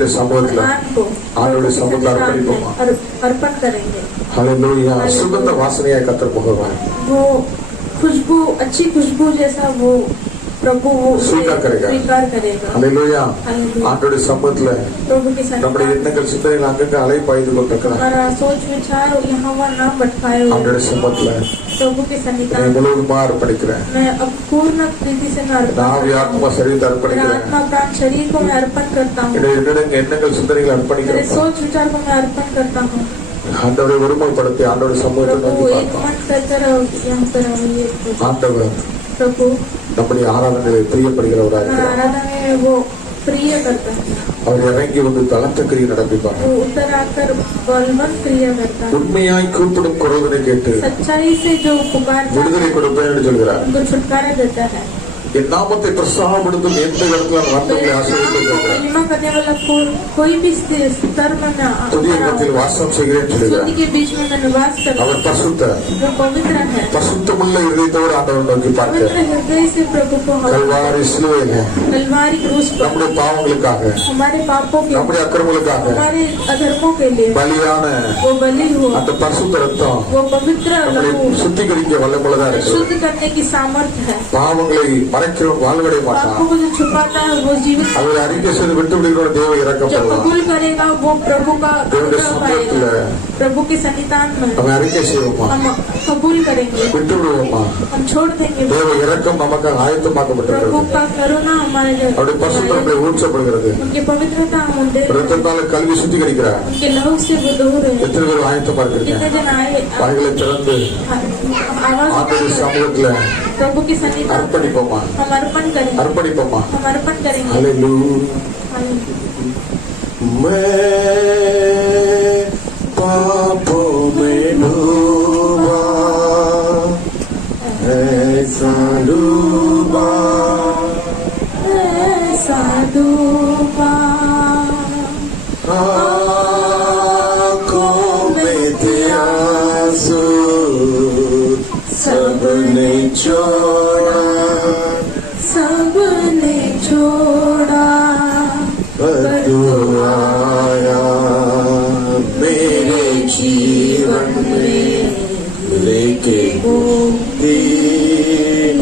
ஆண்டவருடைய சமூகத்துல ஆண்டவருடைய சமூகத்துல அர்ப்பணிப்போமா? अर्पण करेंगे। हालेलुया। सुगंध वासனையாய் கர்த்தர் புகழ்வார்। वो खुशबू, अच्छी खुशबू जैसा वो प्रभु वो स्वीकार करेगा। हालेलुया। ஆண்டவருடைய சமூகத்துல நம்முடைய எண்ணங்கள் சிந்தனைகள் அங்கங்க அலைபாய்ந்து கொண்டிருக்கிறார்। हमारा सोच विचार यहाँ वहाँ ना भटकाए। ஆண்டவருடைய சமூகத்துல प्रभु के सन्निधान முழுவதுமா அர்ப்பணிக்கிறேன்। मैं अब पूर्ण प्रीति से मैं नाम आत्मा शरीर अर्पणिக்கிறேன்। आत्मा प्राण शरीर को मैं अर्पण करता हूँ। எண்ணங்கள் சிந்தனைகள் அர்ப்பணிக்கிறேன்। मेरे सोच विचार को मैं अर्पण करता हूँ। ஆண்டவரை ஒருமைப்படுத்தி ஆண்டவருடைய சமூகத்தை நோக்கி பார்ப்போம்। ஆண்டவர் प्रभु நம்முடைய ஆராதனையை பிரியப்படுகிறவராக இருக்கிறார்। आराधना वो प्रिय करता है। அவர் இறங்கி வந்து பலத்த கிரியை நடப்பிப்பார்। वो उतर आकर बलवंत क्रिया करता है। உண்மையாய் கூப்பிடும் குரலை கேட்டு सच्चाई से जो पुकारता है விடுதலை கொடுப்பேன் என்று சொல்கிறார்। उनको छुटकारा देता है। என் நாமத்தை பிரஸ்தாபப்படுத்தும் எந்த இடத்துல வார்த்தைகளை ஆசீர்வதிக்கிறார்। महिमा करने वाला कोई भी स्तर में ना துதிய இடத்தில் வாசம் செய்கிறேன் சொல்கிறார்। स्तुति के बीच में मैं निवास करता हूँ। அவர் பரிசுத்தர்। वो पवित्र है। பரிசுத்தமுள்ள இதயத்தோடு ஆண்டவரை நோக்கி பார்க்க पवित्र हृदय से प्रभु को கல்வாரி சிலுவையில कलवारी क्रूस पर நம்முடைய பாவங்களுக்காக हमारे पापों के நம்முடைய அக்கிரமங்களுக்காக हमारे अधर्मों के लिए பலியான वो बलि हुआ। அந்த பரிசுத்த ரத்தம் वो पवित्र लहू சுத்திகரிக்க வல்லமுள்ளதா இருக்கு। शुद्ध करने की सामर्थ्य है। பாவங்களை மறைக்கிறவன் வாழ்வடைய மாட்டான்। पापों को जो छुपाता है वो जीवित। அவர் அறிக்கை செய்து விட்டு விடுகிறவன் தேவ இரக்கம் जो பெறுவான்। कबूल करेगा वो प्रभु का தேவனுடைய अनुग्रह சமூகத்துல पाएगा। प्रभु के सन्निधान में அவன் அறிக்கை செய்வோமா? हम कबूल करेंगे, விட்டு விடுவோமா? हम छोड़ देंगे। தேவ இரக்கம் நமக்கு ஆயத்தமாக்கப்பட்டிருக்கிறது। प्रभु का करुणा हमारे लिए அவருடைய பரிசுத்தத்தை ஊற்றப்படுகிறது। उनकी पवित्रता हम दे இரத்தத்தால கல்வி சுத்திகரிக்கிறார்। उनके लहू से वो दूर है। எத்தனை பேர் ஆயத்தமா இருக்கீங்க? कितने जन आए வாய்களை திறந்து आवाज ஆண்டவருடைய சமூகத்துல प्रभु के सन्निधान அர்ப்பணிப்போமா? हम अर्पण करेंगे, அர்ப்பணிப்போமா? हम अर्पण करेंगे। हालेलुया। मैं पापों में डूबा, ऐसा डूबा, ऐसा डूबा, आँखों में थे आंसू, सबने छोड़ा, सबने छोड़ा, पर तू आया मेरे जीवन में, लेके मुक्ति,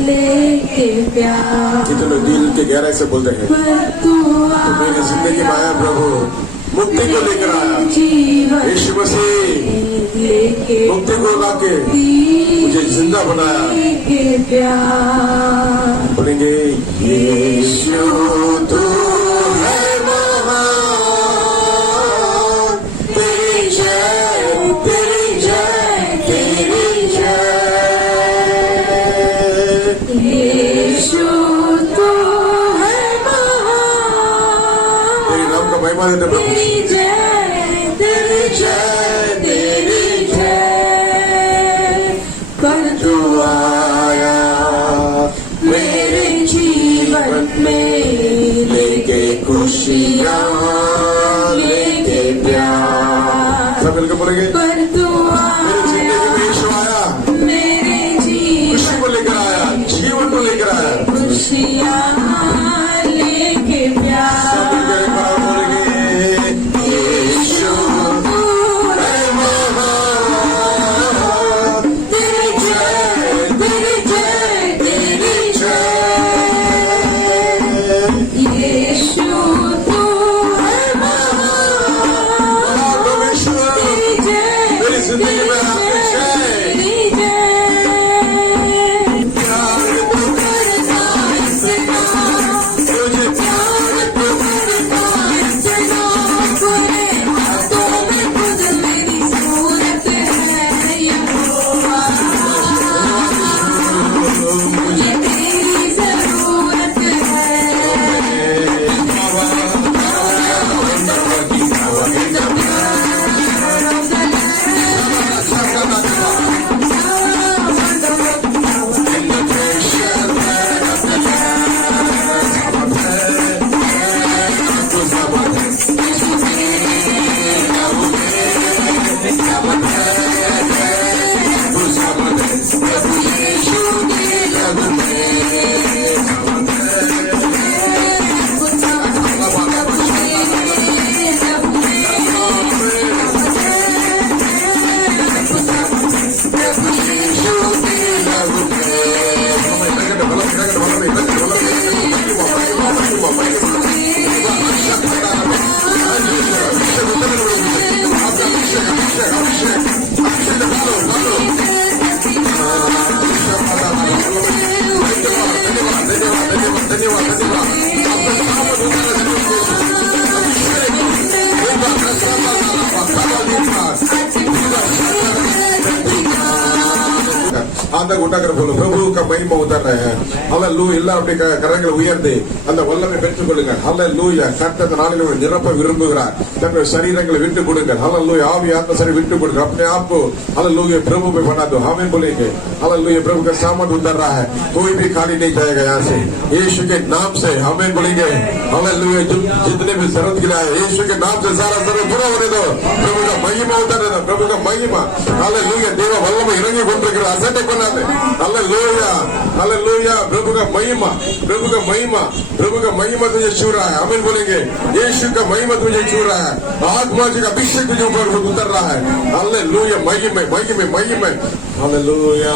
लेके प्यार। कितने दिल के गहराई से बोलते हैं पर तू मेरी जिंदगी में आया प्रभु, मुक्ति को लेकर आया जीवन यीशु मसीह, लेके मुक्ति को लाके मुझे जिंदा बनाया। लेके प्यार। बोलेंगे यीशु तू है महान, तेरी जय, तेरी जय, तेरी जय। यीशु तू है महान, तेरी नाम का महिमा देते प्रभु। तेरी जय, तेरी जय, तेरी जय। पर तू आया मेरे जीवन में, लेके खुशियाँ, लेके प्यार। सब मिलकर बोलेंगे पर तू मेरी जिंदगी में यीशु आया, मेरे खुशी जीवन को लेकर आया, जीवन को लेकर आया। खुशियाँ लेके सब प्यार। मिलकर एक बार बोलेंगे यीशु तू है महान, तेरी जय, तेरी जय, तेरी जय। यीशु तू है महान, परमेश्वर तेरी जय, मेरी जिंदगी में आपकी जय। तेरी जय। प्यार तू करता है धन्यवाद आधा उठाकर बोलो प्रभु का महिमा उतर रहे हैं हालेलूया எல்லாம் அப்படி கரங்களை உயர்த்தி அந்த வல்லமை பெற்றுக் கொள்ளுங்கள் हालेलूया கர்த்தர் நாளில் உங்களை நிரப்ப விரும்புகிறார் தங்கள் शरीरங்களை விட்டு கொடுங்கள் हालेलूया ஆவி ஆத்மா शरीर விட்டு கொடுங்கள் अपने आप को हालेलूया प्रभु पे बना दो आमीन बोलेंगे हालेलूया प्रभु का सामर्थ उतर रहा है कोई भी खाली नहीं जाएगा यहाँ से यीशु के नाम से आमीन बोलेंगे हालेलूया जितने भी जरूरत गिरा है यीशु के नाम से सारा जरूरत पूरा होने दो प्रभु का महिमा उतर रहा प्रभु का महिमा हालेलूया देव वल्लम इरंगी கொண்டிருக்கிற அசட்டை பண்ணாதே हालेलूया हालेलूया प्रभु का महिमा प्रभु का महिमा प्रभु का महिमा तुझे छू रहा है आमीन बोलेंगे यीशु का महिमा तुझे छू रहा है आत्मा जी का अभिषेक तुझे ऊपर उतर रहा है हालेलूया महिमा महिमा महिमा हालेलूया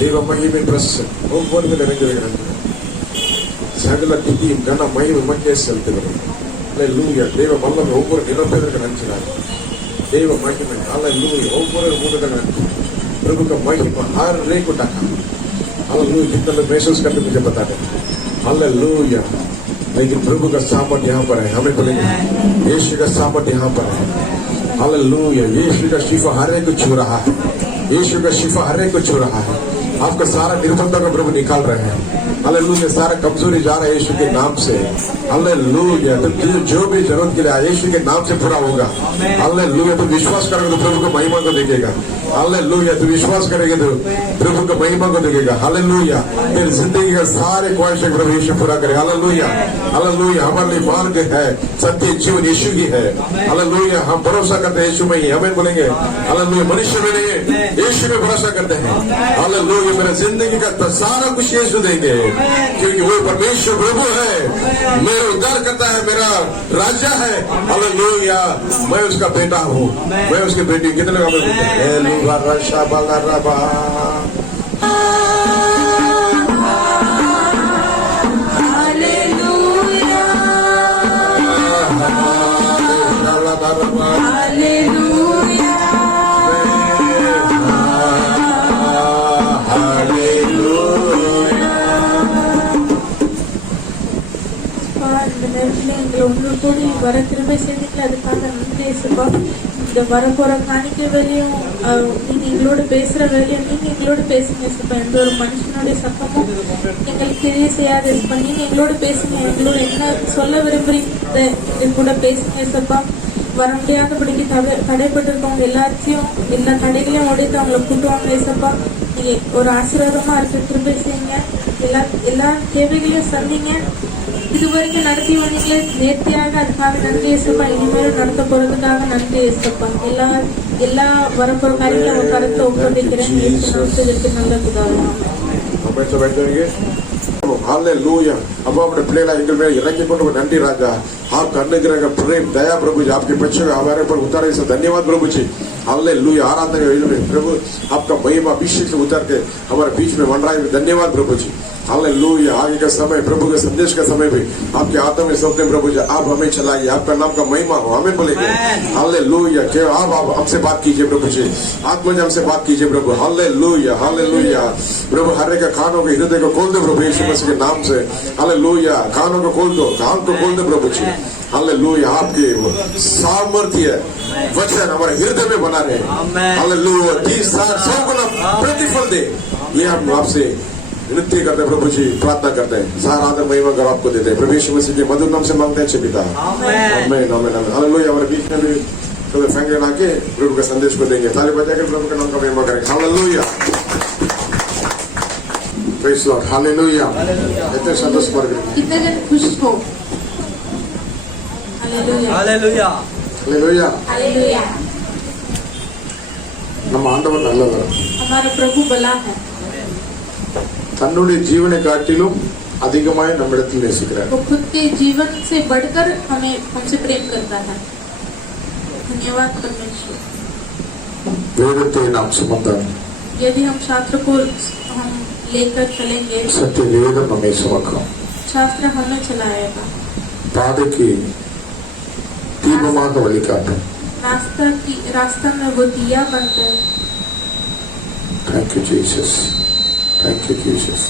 देव महिमा प्रसन्न ஒவ்வொரு நிறைந்திருக்கிறார் சகல துதியும் கன மகிமை உமக்கே செலுத்துகிறோம் हालेलूया देव வல்லமை ஒவ்வொரு நிரப்பதற்கு நன்றினார் देव महिमा हालेलूया ஒவ்வொரு மூடுதல் நன்றி प्रभु का महिमा हर रे को टाका हालेलूया जितना लोग महसूस करते मुझे बता दें हालेलूया लेकिन प्रभु का सामर्थ यहाँ पर है हमें बोलेंगे यीशु का सामर्थ यहाँ पर है हालेलूया यीशु का शिफा हर एक को छू रहा है यीशु का शिफा हर एक को छू रहा है आपका सारा निर्बंधों को प्रभु निकाल रहे हैं हालेलूया सारा कमजोरी जा रहा है यीशु के नाम से हालेलूया तो जो भी जरूरत के लिए यीशु के नाम से पूरा होगा हालेलूया तो विश्वास करोगे तो प्रभु को महिमा को देखेगा हालेलूया तो विश्वास करेंगे तो प्रभु को महिमा को देखेगा हालेलूया तेरी जिंदगी का सारे ख्वाहिशें प्रभु यीशु पूरा करे हालेलूया हालेलूया हमारे लिए मार्ग है सत्य जीवन यीशु की है हालेलूया हम भरोसा करते हैं यीशु में ही हमें बोलेंगे हालेलूया मनुष्य में नहीं यीशु में भरोसा करते हैं हालेलूया मेरा जिंदगी का सारा कुछ यीशु देंगे क्योंकि वो परमेश्वर प्रभु है मेरा उद्धार करता है मेरा राजा है हालेलूया मैं उसका बेटा हूँ मैं उसके बेटी कितने लोग கூடி வர கிருபை செய்திக்கல அதுக்காக நன்றி இயேசுப்பா இந்த வரப்போற காணிக்கை வேலையும் நீங்க எங்களோட பேசுற வேலையும் நீங்க எங்களோட பேசுங்க இயேசுப்பா எந்த ஒரு மனுஷனுடைய சத்தமும் எங்களுக்கு தெரிய செய்யாத இயேசுப்பா நீங்க எங்களோட பேசுங்க எங்களோட என்ன சொல்ல விரும்புறீங்க எங்க கூட பேசுங்க இயேசுப்பா வர முடியாதபடிக்கு தடைப்பட்டிருக்கவங்க எல்லாத்தையும் எல்லா தடைகளையும் உடைத்து அவங்களை கூட்டுவாங்க இயேசுப்பா நீங்க ஒரு ஆசீர்வாதமா இருக்க கிருபை செய்யுங்க எல்லா தேவைகளையும் சந்திங்க இதுவரைக்கும் நடத்தி வந்தீங்களே நேர்த்தியாக அதுக்காக நன்றி இயேசுப்பா இனிமேலும் நடத்த போறதுக்காக நன்றி இயேசுப்பா எல்லா வரப்போற காரியங்களும் உங்க கருத்தை ஒப்படைக்கிறேன் நல்ல हालेलूया अब अपने प्लेला एंगल में इरंगी को नंदी राजा आप अनुग्रह का प्रेम दया प्रभु जी आपके बच्चों को हमारे पर उतारे से धन्यवाद प्रभु जी हालेलूया आराधना प्रभु आपका महिमा अभिषेक से उतर के हमारे बीच में बन रहा है धन्यवाद प्रभु जी हालेलूया आगे का समय प्रभु के संदेश का समय भी आपके हाथों में सौंपते प्रभु जी आप हमें चलाइए आपका नाम का महिमा हो हमें बोलेंगे हालेलूया कि आप हमसे बात कीजिए प्रभु जी आत्मा जी हमसे बात कीजिए प्रभु हालेलूया हालेलूया प्रभु हर एक कानों के हृदय को खोल दो प्रभु यीशु मसीह के नाम से हालेलूया कानों को खोल दो कान को खोल दो प्रभु जी हालेलूया आपके सामर्थ्य वचन हमारे हृदय में बना रहे हालेलूया 30-100 गुना प्रतिफल दे ये हम आपसे नृत्य करते हैं प्रभु जी प्रार्थना करते हैं सारा आदर महिमा कर आपको देते हैं प्रभु यीशु मसीह के मधुर नाम से मांगते हैं पिता आमीन आमीन आमीन हालेलूया हमारे बीच में भी तो फैंगे लाके प्रभु का संदेश को देंगे ताली बजाकर प्रभु का नाम का महिमा करेंगे हालेलूया प्रेज लॉर्ड हालेलूया इतने संतोष पर कितने जन खुश हो हालेलूया हालेलूया हालेलूया हालेलूया நம்ம ஆண்டவர் நல்லவர் हमारा प्रभु भला है தன்னுடைய ஜீவனை காட்டிலும் அதிகமாய் நம்மிடத்தில் நேசிக்கிறார் वो खुद के जीवन से बढ़कर हमें हमसे प्रेम करता है धन्यवाद परमेश्वर வேதத்தை நாம் சுமந்தால் यदि हम शास्त्र को हम लेकर चलेंगे சத்திய வேதம் நம்மை சுமக்கும் शास्त्र हमें चलाएगा பாதைக்கு தீபமாக வழிகாட்டும் रास्ता में वो दिया बनता है thank you Jesus thank you Jesus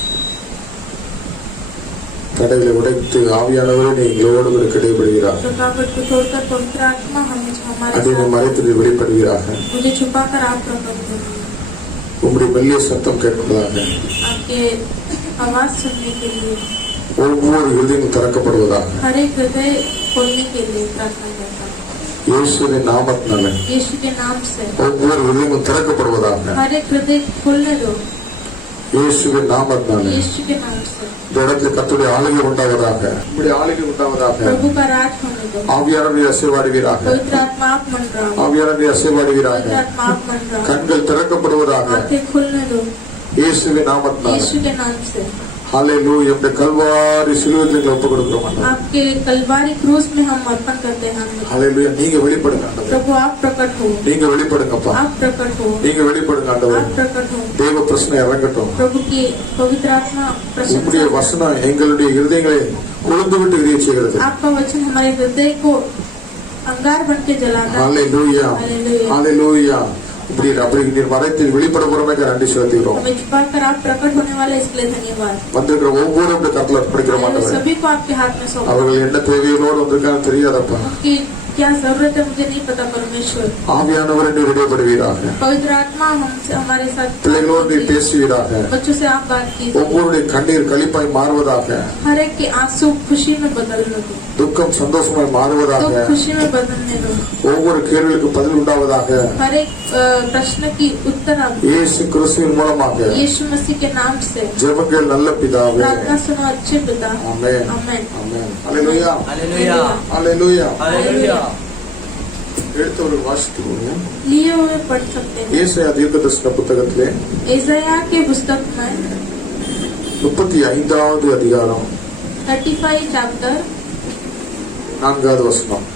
தடைகளை உடைத்து ஆவியானவரே நீ எங்களோடு கூட கிடைபடுகிறார். रुकावट को तोड़कर पवित्र आत्मा हमारे அடியை साथ மறைத்து வெளிப்படுகிறாக. मुझे छुपाकर आप प्रकट करिए. உம்முடைய மெல்லிய சத்தம் கேட்பதாக आपके आवाज सुनने के लिए ஒவ்வொரு இருதயமும் திறக்கப்படுவதாக हर एक हृदय खोलने के लिए प्रार्थना करता हूँ. இயேசுவின் நாமத்தினால यीशु के नाम से ஒவ்வொரு இருதயமும் திறக்கப்படுவதாக हर एक हृदय खोलने दो. இயேசுவின் நாமத்தினால यीशु के नाम से இந்த இடத்துல கர்த்தருடைய ஆளுகை உண்டாவதாக. உம்முடைய ஆளுகை உண்டாவதாக. प्रभु का राज होने दो. ஆவியானவரை அசைவாடுவீராக. पवित्र आत्मा आप मंडराओ. ஆவியானவரை அசைவாடுவீராக. पवित्र आत्मा आप मंडराओ. கண்கள் திறக்கப்படுவதாக आंखें खोलने दो. இயேசுவின் நாமத்தினால. यीशु के नाम से ஹல்லேலூயா. இந்த கல்வாரி சிலுவைக்கு ஒப்பு கொடுக்கிறோம். आपके कलवारी क्रूस में हम अर्पण करते हैं. ஹல்லேலூயா. நீங்க வெளிப்படுங்க ஆண்டவரே. प्रभु आप प्रकट हो. நீங்க வெளிப்படுங்கப்பா. आप प्रकट हो. நீங்க வெளிப்படுங்க ஆண்டவரே. आप प्रकट हो. தேவ பிரசன்னம் இறங்கட்டும். प्रभु की पवित्र आत्मा உம்முடைய प्रशंसा. வசனம் எங்களுடைய இருதயங்களை கொழுந்து விட்டு எரிய செய்கிறது. आपका वचन हमारे हृदय को अंगार बन के जलाता है. ஹல்லேலூயா. हालेलुया. ஹல்லேலூயா. இப்படி அப்படி நீர் மறைத்து வெளிப்பட போறமைக்கு நன்றி செலுத்துகிறோம். हमें छुपाकर आप प्रकट होने वाले इसके लिए धन्यवाद. வந்திருக்கிற ஒவ்வொரு கருத்துல அர்ப்பணிக்கிறோம் ஆண்டவரே. सभी को आपके हाथ में सौंप. அவர்கள் என்ன தேவையோடு வந்திருக்கான்னு தெரியாதப்பா. उनकी क्या जरूरत है मुझे नहीं पता. परमेश्वर ஆவியானவரை நீர் இடைப்படுவீராக. पवित्र आत्मा हमसे हमारे साथ பிள்ளைகளோடு நீர் பேசுவீராக. बच्चों से आप बात कीजिए. ஒவ்வொருடைய கண்ணீர் களிப்பாய் மாறுவதாக. हर एक के आंसू खुशी में बदलने दो. துக்கம் சந்தோஷமாய் மாறுவதாக. तो खुशी में बदलने दो. ஒவ்வொரு கேள்விகளுக்கு பதில் உண்டாவதாக. हर एक प्रश्न की उत्तर आप இயேசு கிறிஸ்துவின் மூலமாக यीशु मसीह के नाम से ஜெபங்கள் நல்ல பிதாவே. प्रार्थना सुनो अच्छे पिता. ஆமென். आमेन. ஆமென். ஹல்லேலூயா. हालेलुया ஹல்லேலூயா. हालेलुया எடுத்தவர்கள் வாசிக்கிறோம். लिए हुए पढ़ सकते हैं. ஏசாயா தீர்க்கதரிசன புத்தகத்திலே ऐसाया के पुस्तक में 35வது அதிகாரம் 35 चैप्टर 4வது வசனம்.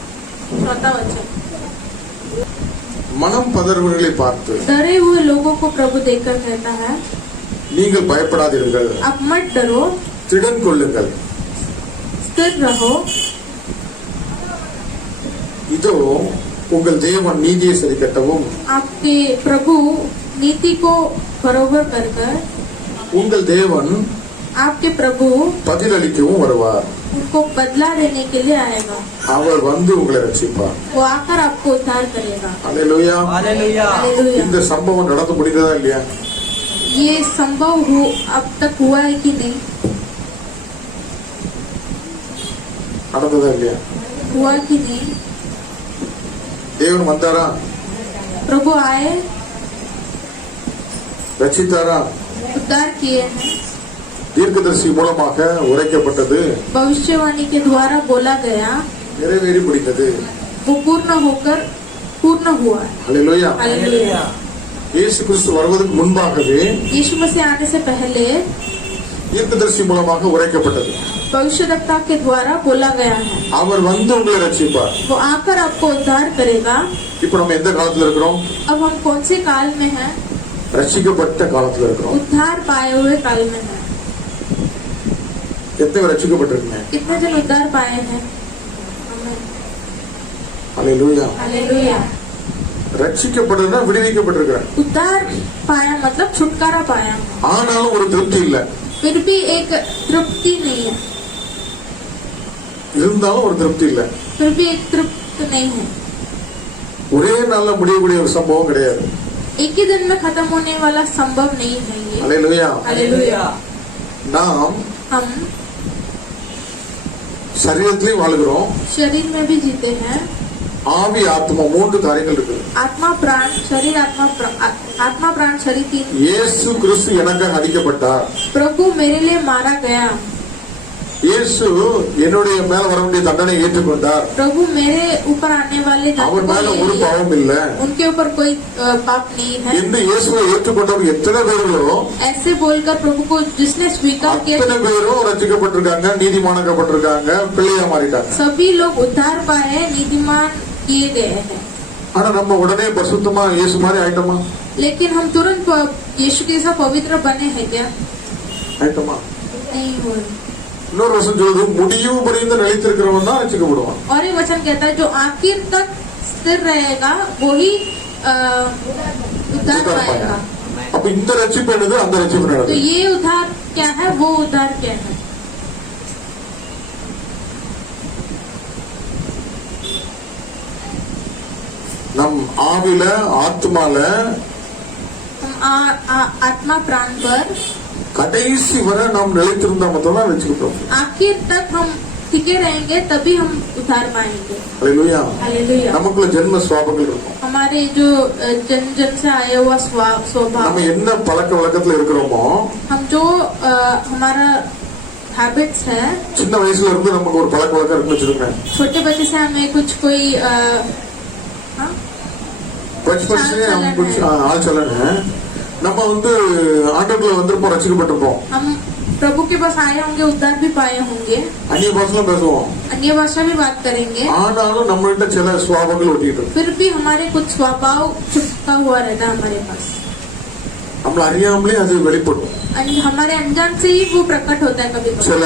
4 वचन. மனம் பதறுவர்களை பார்த்து डरे हुए लोगों को प्रभु देखकर कहता है நீங்கள் பயப்படாதீர்கள், आप मत डरो, திடன் கொள்ளுங்கள். स्थिर रहो. இதோ உங்கள் தேவன் நீதியை சரி கட்டவும் आपके प्रभु नीति को बरोबर कर कर உங்கள் தேவன் आपके प्रभु பதிலளிக்கவும் வருவார். उनको बदला देने के लिए आएगा. அவர் வந்து உங்களை ரட்சிப்பார். वो आकर आपको उद्धार करेगा. அல்லேலூயா. Hallelujah hallelujah. இந்த சம்பவம் நடந்து முடிந்ததா இல்லையா? ये संभव हो अब तक हुआ है कि नहीं? நடந்ததா இல்லையா? हुआ कि नहीं? தேவன் வந்தாரா? प्रभु आए, ரட்சித்தாரா? उद्धार किए हैं. தீர்க்கதரிசி மூலமாக உரைக்கப்பட்டது भविष्यवाणी के द्वारा बोला गया நிறைவேறி முடிந்தது. वो पूर्ण होकर पूर्ण हुआ है. அல்லேலூயா. हालेलुया. இயேசு கிறிஸ்து வருவதற்கு முன்பாகவே यीशु मसीह आने से पहले தீர்க்கதரிசி மூலமாக உரைக்கப்பட்டது. भविष्यवक्ता के द्वारा बोला गया है. அவர் வந்து உங்களை ரட்சிப்பார். वो आकर आपको उद्धार करेगा. இப்ப நம்ம எந்த காலத்துல இருக்கிறோம்? अब हम कौन से काल में हैं? ரட்சிக்கப்பட்ட காலத்துல இருக்கிறோம். उद्धार पाए हुए काल में हैं. எத்தனை பேர் ரட்சிக்கப்பட்டிருக்கீங்க? कितने जन उद्धार पाए हैं? आमीन. அல்லேலூயா. हालेलुया. ரட்சிக்கப்படுறதுனா விடுவிக்கப்பட்டிருக்கிறேன். उद्धार पाया मतलब छुटकारा पाया. ஆனாலும் ஒரு திருப்தி இல்ல. फिर भी एक तृप्ति नहीं है. இருந்தாலும் ஒரு திருப்தி இல்ல. फिर भी एक तृप्त नहीं है. ஒரே நாள்ல முடியக்கூடிய ஒரு சம்பவம் கிடையாது. एक ही दिन में खत्म होने वाला संभव नहीं है ये. அல்லேலூயா. हालेलुया. நாம் हम சரீரத்திலே வாழ்கிறோம். शरीर में भी जीते हैं. ஆவி ஆத்மா மூன்று காரியங்கள் இருக்கு. आत्मा प्राण शरीर. आत्मा प्राण शरीर तीन. இயேசு கிறிஸ்து எனக்காக அடிக்கப்பட்டார். प्रभु मेरे लिए मारा गया. இயேசு என்னுடைய மேல வர வேண்டிய தண்டனை ஏற்றுக்கொண்டார். प्रभु मेरे ऊपर आने वाले दंड அவர் को மேல ले ஒரு लिया. பாவம் இல்ல उनके ऊपर कोई पाप नहीं है. என்று இயேசுவை ஏற்றுக்கொண்டவர் எத்தனை பேர்களோ ऐसे बोलकर प्रभु को जिसने स्वीकार किया அத்தனை பேரும் ரட்சிக்கப்பட்டிருக்காங்க, நீதிமானாக்கப்பட்டிருக்காங்க, பிள்ளையா மாறிட்டாங்க. सभी लोग उद्धार पाए, नीतिमान किए गए हैं. ஆனா நம்ம உடனே பரிசுத்தமா இயேசு மாதிரி ஆயிட்டோமா? लेकिन हम तुरंत यीशु के जैसा पवित्र बने हैं क्या? ஆயிட்டோமா? नहीं हुए. இன்னொரு வசனம் சொல்லுது, முடிவு பரியந்த நிலைத்திருக்கிறவன் தான் ரட்சிக்கப்படுவான். और ये वचन कहता है जो आखिर तक स्थिर रहेगा वही उद्धार पाएगा. அப்ப இந்த ரட்சிப்பு என்னது, அந்த ரட்சிப்பு तो என்னது? ये उद्धार क्या है, वो उद्धार क्या है? நம் ஆவில ஆத்மால हम आत्मा प्राण पर கடைசி வரை நாம் நிலைத்திருந்தா மட்டும் தான் ரட்சிக்கப்பட்டோம். आखिर तक हम टिके रहेंगे तभी हम उद्धार पाएंगे। அல்லேலூயா. हालेलुया। நமக்குள்ள ஜென்ம சுவாபங்கள் இருக்கும். हमारे जो जन जन से आया हुआ स्वभाव, நம்ம என்ன பழக்க வழக்கத்துல இருக்கிறோமோ, हम जो हमारा हैबिट्स है, சின்ன வயசுல இருந்து நமக்கு ஒரு பழக்க வழக்கம் இருக்குன்னு வச்சிருக்கேன். छोटे बच्चे से हमें कुछ कोई बचपन से हम कुछ हाल चलन है. நம்ம வந்து ஆண்டவருக்குள்ள வந்திருப்போம், ரட்சிக்கப்பட்டிருப்போம். हम प्रभु के पास आए होंगे, उद्धार भी पाए होंगे, அந்நிய பாஷையில பேசுவோம். अन्य भाषा भी बात करेंगे, ஆனாலும் நம்மள்ட்ட சில சுவாபங்கள் ஒட்டிட்டு இருக்கு. फिर भी हमारे कुछ स्वभाव छुपा हुआ रहता है हमारे पास, நம்மள அறியாமலே அது வெளிப்படும். हमारे अनजान से ही वो प्रकट होता है। कभी कभी சில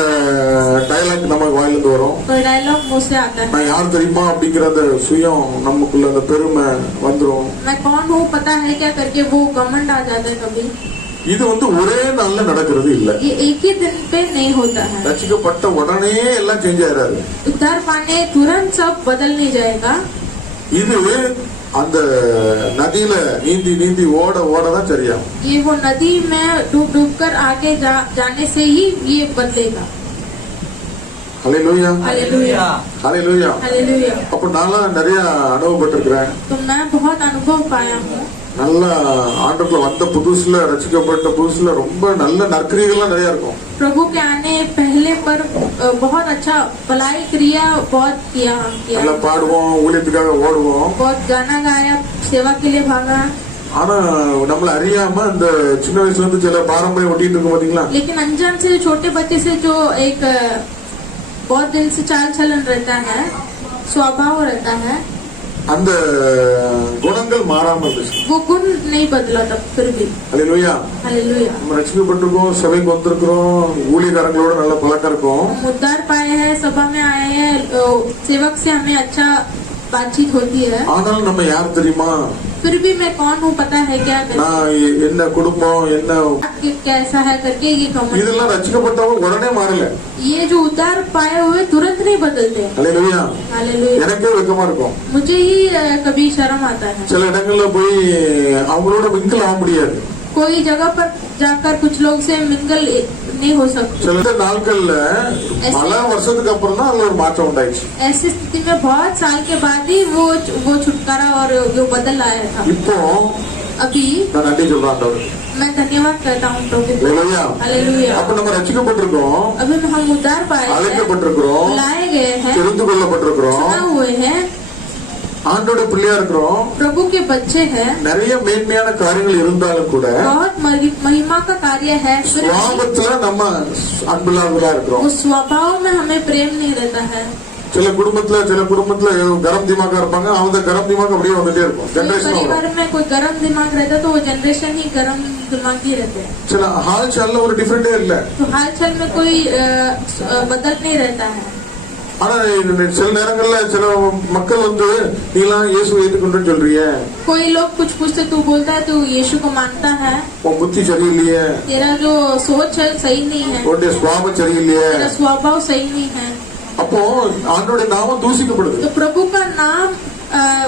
டயலாக் நமக்கு வாயிலிருந்து வரும். कोई डायलॉग मुंह से आता है, நான் யார் தெரியுமா அப்படிங்கிற அந்த சுயம் நமக்குள்ள அந்த பெருமை வந்துரும். मैं कौन हूँ पता है क्या करके वो घमंड आ जाता है। कभी இது வந்து ஒரே நாள்ல நடக்கிறது இல்ல. ये एक ही दिन पे नहीं होता है। ரட்சிக்கப்பட்ட உடனே எல்லாம் சேஞ்ச் ஆயிராது. उद्धार पाने तुरंत सब बदल नहीं जाएगा। இது அந்த நதியில நீந்தி நீந்தி ஓட ஓட தான் சரியா. ये वो नदी में डूब डूब कर आगे जाने से ही ये बदलेगा। ஹல்லேலூயா. हालेलुया, ஹல்லேலூயா. हालेलुया। அப்ப நான் நிறைய அனுபவப்பட்டிருக்கிறேன். तो मैं बहुत अनुभव पाया हूँ। நல்ல ஆண்டவருக்குள்ள வந்த புதுசுல ரட்சிக்கப்பட்ட புதுசுல ரொம்ப நல்ல நற்கிரியெல்லாம் நிறைய இருக்கும். प्रभु के आने पहले पर बहुत अच्छा भलाई क्रिया बहुत किया, हम किया, நல்லா பாடுவோம், ஊழியத்துக்காக ஓடுவோம். बहुत गाना गाया, सेवा के लिए भागा। ஆனா நம்மள அறியாம அந்த சின்ன வயசுல இருந்து சில பாரம்பரியம் ஒட்டிட்டு இருக்கும் பாத்தீங்களா. लेकिन अनजान से छोटे बच्चे से जो एक बहुत दिन से चाल चलन रहता है, स्वभाव रहता है, அந்த குணங்கள் மாறாம இருந்துச்சு. वो गुण नहीं बदला तब फिर भी। ஹல்லேலூயா. हालेलुया। நம்ம ரட்சிக்கப்பட்டிருக்கோம், சபைக்கு வந்திருக்கிறோம், ஊழியக்காரங்களோட நல்ல பழக்கம் இருக்கும். हम उद्धार पाए हैं, सभा में आए हैं, सेवक से हमें अच्छा बातचीत होती है, ஆனாலும் நம்ம யார் தெரியுமா, फिर भी मैं कौन हूँ पता है क्या करके, நான் என்ன குடும்பம் என்ன कैसा है करके ये घमंड। இதெல்லாம் ரட்சிக்கப்பட்டவங்க உடனே மாறல. ये जो उद्धार पाए हुए तुरंत नहीं बदलते। ஹல்லேலூயா. हालेलुया। எனக்கே வெக்கமா இருக்கும். मुझे ही कभी शर्म आता है। சில இடங்கள்ல போய் அவங்களோட மிங்கிள் ஆக முடியாது. कोई जगह पर जाकर कुछ लोग से मिंगल नहीं हो सकते। சில நாட்கள்ல பல வருஷத்துக்கு அப்புறம் தான் அதுல ஒரு மாற்றம் உண்டாயிடுச்சு. ऐसी स्थिति में बहुत साल के बाद ही वो छुटकारा और वो बदल आया था। இப்போ अभी நான் நன்றி சொல்றேன் ஆண்டவருக்கு. मैं धन्यवाद करता हूँ प्रभु को। ஹல்லேலூயா. हालेलुया। அப்ப நம்ம ரட்சிக்கப்பட்டிருக்கோம், अभी हम उद्धार पाए हैं, அழைக்கப்பட்டிருக்கிறோம், लाए गए हैं, தெரிந்து கொள்ளப்பட்டிருக்கிறோம், चुना हुए हैं, ஆண்டோட பிள்ளையா இருக்கிறோம். प्रभु के बच्चे हैं, நிறைய மேன்மையான காரியங்கள் இருந்தாலும் கூட बहुत महिमा का कार्य है, फिर भी சுவாபத்துல நம்ம அன்பில்லாதவர்களா இருக்கிறோம். उस स्वभाव में हमें प्रेम नहीं रहता है। சில குடும்பத்துல கரம் திமாக்கா இருப்பாங்க, அவங்க கரம் திமாக் அப்படியே வந்துட்டே இருக்கும். कोई ஜெனரேஷன் परिवार में कोई गरम दिमाग रहता है तो वो जनरेशन ही गरम दिमागी रहते हैं। சில ஹால் சால்ல ஒரு டிஃபரெண்டே இல்ல. तो हाल चाल में कोई बदल नहीं रहता है। ஆனா சில நேரங்கள்ல சில மக்கள் வந்து நீலாம் இயேசு ஏத்துக்கொண்டு சொல்றிய, कोई लोग कुछ पूछते, तू बोलता है तू यीशु को मानता है, உன் புத்தி சரியில்லையே, तेरा जो सोच है सही नहीं है, உன்னுடைய சுவாபம் சரியில்லையே. तेरा स्वभाव सही नहीं है। அப்போ ஆண்டோட நாமம் தூசிக்கப்படுது. तो प्रभु का नाम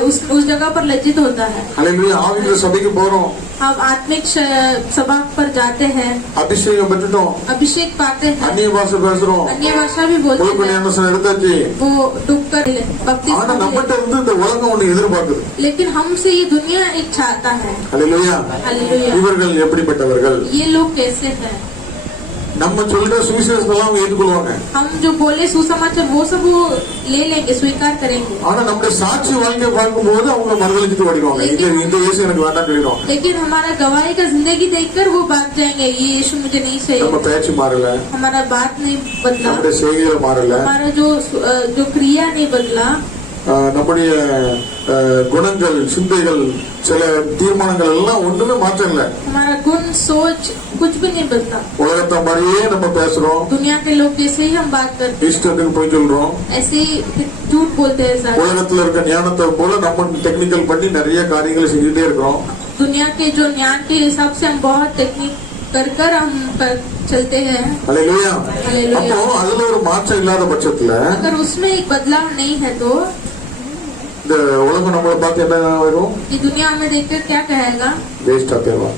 उस जगह पर लज्जित होता है। ஹல்லேலூயா. ஆவிக்குரிய சபைக்கு போறோம், हम आत्मिक सभा पर जाते हैं, அபிஷேகம் பெற்றுட்டோம், अभिषेक पाते हैं, அந்நிய பாஷை பேசுறோம், अन्य भाषा भी बोलते முழுக்க हैं, ஞானஸ்நானம் எடுத்தாச்சு. वो डूब कर ஆனா बपतिस्मा भी நம்மகிட்ட लेते இருந்து இந்த உலகம் ஒண்ணு எதிர்பார்க்குது. हैं। लेकिन हमसे ये दुनिया एक चाहता है। ஹல்லேலூயா. हालेलुया। இவர்கள் எப்படிப்பட்டவர்கள்? ये लोग कैसे हैं? நம்ம சொல்ற சுவிசேஷத்தெல்லாம் அவங்க ஏற்றுக்கொள்வாங்க. हम जो बोले सुसमाचार वो सब वो ले लेंगे, स्वीकार करेंगे। ஆனா நம்முடைய சாட்சி வாழ்க்கையை பார்க்கும்போது அவங்க மறுதளிச்சு ஓடிடுவாங்க. இந்த இயேசு எனக்கு வேண்டாம் சொல்லிடுவாங்க. लेकिन हमारा गवाही का जिंदगी देखकर वो भाग जाएंगे, ये यीशु मुझे नहीं நம்ம चाहिए। பேச்சு மாறல, हमारा बात नहीं बदला, நம்முடைய செய்கைகள் மாறல, हमारा जो क्रिया नहीं बदला, நம்முடைய குணங்கள் சிந்தைகள் சில தீர்மானங்கள் எல்லாம் ஒண்ணுமே மாற்றம் இல்ல. हमारा गुण सोच कुछ भी नहीं बदला। உலகத்தை மாதிரியே நம்ம பேசுறோம், दुनिया के लोग जैसे ही हम बात करते हैं இஷ்டத்துக்கு போய் சொல்றோம், ऐसे ही झूठ बोलते हैं सारे। உலகத்துல இருக்க ஞானத்தை போல நம்ம டெக்னிக்கல் பண்ணி நிறைய காரியங்களை செஞ்சுட்டே இருக்கிறோம். दुनिया के जो ज्ञान के हिसाब से हम बहुत टेक्निक कर हम चलते हैं। ஹல்லேலூயா. हालेलुया। அப்போ அதுல ஒரு மாற்றம் இல்லாத பட்சத்துல अगर उसमें एक बदलाव नहीं है तो இந்த உலகம் நம்மளை பார்த்து என்ன வரும்? ये दुनिया हमें देखकर क्या कहेगा? வேஸ்டா தேவா.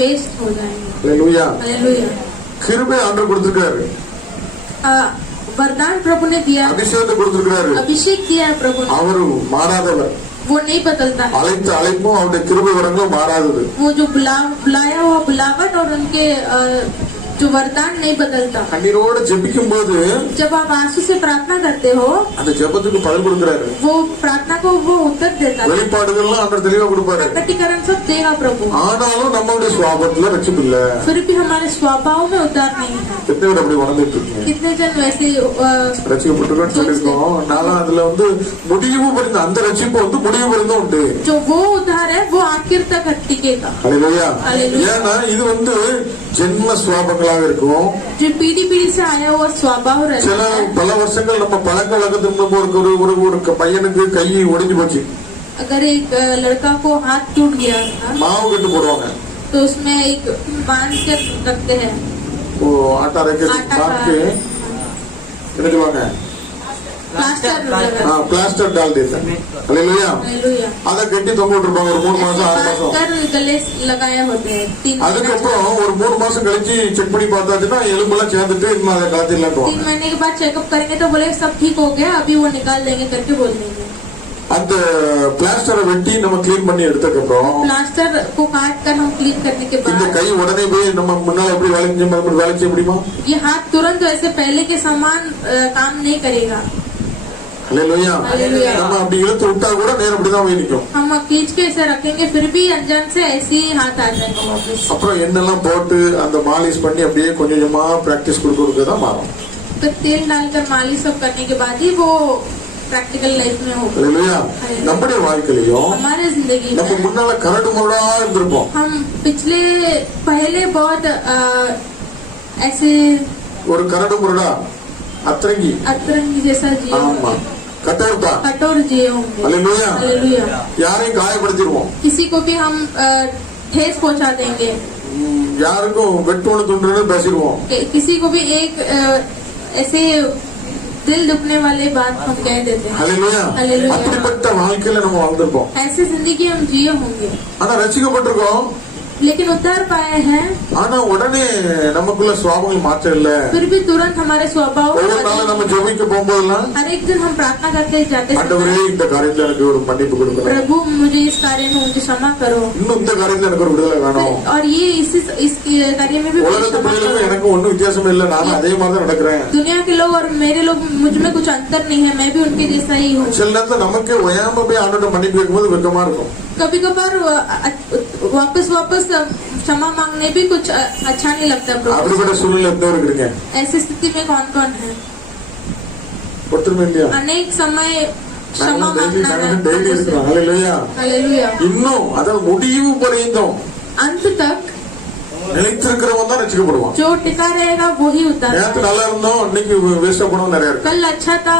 वेस्ट हो जाएंगे। ஹalleluya. हालेलुया। கிருபை ஆண்டவர் கொடுத்திருக்காரு, वरदान प्रभु ने दिया, அபிஷேகத்தை கொடுத்திருக்காரு. अभिषेक दिया है प्रभु ने, அவர் மாறாதவர். वो नहीं बदलता है। அழைத்த அழைப்பும் அவருடைய கிருபை வரங்களும் மாறாதது. वो जो बुलाया हुआ बुलावट और उनके जो वरदान नहीं बदलता। கண்ணீரோட ஜெபிக்கும் போது जब आप आंसू से प्रार्थना करते हो, அந்த ஜெபத்துக்கு பதில் கொடுக்கிறாரு. वो प्रार्थना को वो उत्तर देता है। வெளிப்பாடுகள்லாம் ஆண்டவர் தெளிவா கொடுப்பாரு. प्रकटीकरण सब देगा प्रभु। ஆனாலும் நம்மளுடைய சுவாபத்துல ரட்சிப்பு இல்ல. फिर भी हमारे स्वभाव में उद्धार नहीं है। எத்தனை பேர் அப்படி வளர்ந்துட்டு இருக்கீங்க? कितने जन वैसे ரட்சிக்கப்பட்டிருக்கோம்னு சொல்லியிருக்கோம். நானும் அதுல முடிவு பரிந்து அந்த ரட்சிப்பு முடிவு பரிந்தும் உண்டு. जो वो उद्धार है वो आखिर तक टिकेगा। ஹalleluya. हालेलुया। ஏன்னா இது ஜென்ம சுவாபங்களாக இருக்கும். जो पीढ़ी पीढ़ी से आया हुआ स्वभाव रहता சில है। பல வருஷங்கள் நம்ம பழக்க வழக்கத்துல ஒரு பையனுக்கு கை ஒடிஞ்சு போச்சு, अगर एक लड़का को हाथ टूट गया था மாவு கட்டு போடுவாங்க. तो उसमें एक बांध के रखते हैं, ஓ ஆட்டா ரேக்கு आटा பாத்து என்ன சொல்லுவாங்க? प्लास्टर लगा। பிளாஸ்டர் டால் தேता. ஹalleluya. हालेलुया। அத கட்டி தொங்க விட்டுருப்பாங்க ஒரு 3 மாசம் 6 மாசம். बांधकर गले लगाए होते हैं 3 महीने। அதுக்கப்புறம் ஒரு 3 மாசம் கழிச்சு செக் பண்ணி பார்த்தாச்சுன்னா எலும்பெல்லாம் சேர்ந்துட்டு இன்னும் அதை கலத்திடலாம். 3 महीने के बाद चेकअप करेंगे तो बोले सब ठीक हो गया, अभी वो निकाल देंगे करके बोल देंगे। அந்த பிளாஸ்டரை வெட்டி நம்ம கிளீன் பண்ணி எடுத்ததுக்கப்புறம் प्लास्टर को काट कर हम क्लीन करने के இந்த बाद கை உடனே போய் நம்ம முன்னால எப்படி வேலை செஞ்சோம் வேலை செய்ய முடியுமா? ये हाथ तुरंत वैसे पहले के समान काम नहीं करेगा। ஹalleluya. हालेलुया। நம்ம அப்படி இழுத்து விட்டா கூட நேரம் அப்படிதான் போய் நிக்கும். हम खींच के ऐसे रखेंगे फिर भी अनजान से ऐसे ही हाथ आ जाएगा वापस। அப்புறம் எண்ணெல்லாம் போட்டு அந்த மாலிஷ் பண்ணி அப்படியே கொஞ்சம் கொஞ்சமா பிராக்டிஸ் கொடுக்க தான் மாறும். तो तेल डालकर मालिश सब करने के बाद ही वो प्रैक्टिकल लाइफ में होगा। ஹalleluya. நம்முடைய வாழ்க்கையிலும் हमारे जिंदगी நம்ம में முன்னால கரடு முரடா இருந்திருப்போம். हम पहले बहुत ऐसे ஒரு கரடு முரடா அத்தரங்கி अतरंगी जैसा जिए ஆமா होंगे, கட்டோர்தா. कठोर जिए होंगे। ஹalleluya. हालेलुया। யாரையும் காயப்படுத்திடுவோம், किसी को भी हम ठेस पहुंचा देंगे, யாருக்கும் வெட்டுவனு துண்டுன்னு பேசிடுவோம். किसी को भी एक ऐसे दिल दुखने वाले बात हम कह देते हैं। ஹalleluya. हालेलुया। அப்படிப்பட்ட வாழ்க்கையில நம்ம வாழ்ந்திருப்போம். ऐसी जिंदगी हम जिए होंगे, ஆனா ரட்சிக்கப்பட்டிருக்கோம். लेकिन उद्धार पाए हैं ஆனா உடனே நமக்குள்ள சுவாபங்கள் மாற்றம் இல்ல. फिर भी तुरंत हमारे स्वभाव ஒவ்வொரு நாளும் நம்ம ஜெபிக்க போகும்போதெல்லாம் हर एक दिन हम प्रार्थना करते जाते ஆண்டவரே समय, இந்த காரியத்துல எனக்கு ஒரு மன்னிப்பு கொடுக்கணும், प्रभु मुझे इस कार्य में मुझे क्षमा करो, இன்னும் இந்த காரியத்துல எனக்கு ஒரு விடுதலை வேணும். और ये इस कार्य में भी मुझे உலகத்து क्षमा பிள்ளைகளுக்கும் करो। எனக்கு ஒன்னும் வித்தியாசம் இல்ல, நானும் அதே மாதிரி தான் நடக்கிறேன். दुनिया के लोग और मेरे लोग मुझ में कुछ अंतर नहीं है, मैं भी उनके जैसा ही हूँ। சில நேரத்துல நமக்கே ஒயாம போய் ஆண்டோட மன்னிப்பு கேட்கும்போது வெக்கமா இருக்கும். कभी कभार वापस क्षमा मांगने भी कुछ अच्छा नहीं लगता प्रभु। அப்படிப்பட்ட சூழ்நிலை எத்தனை இருக்கிறீங்க? ऐसी स्थिति में कौन कौन है? ஒருத்தருமே இல்லையா? अनेक समय क्षमा मांगना டெய்லி है। இருக்கிறோம். ஹalleluya. हालेलुया। இன்னும் அதாவது முடிவு பரியந்தம் अंत तक நிலைத்திருக்கிறவன் தான் ரட்சிக்கப்படுவான். जो टिका रहेगा वो ही उतार। நேத்து நல்லா இருந்தோம், இன்னைக்கு வேஸ்டா போனவங்க நிறைய இருக்கு. कल अच्छा था,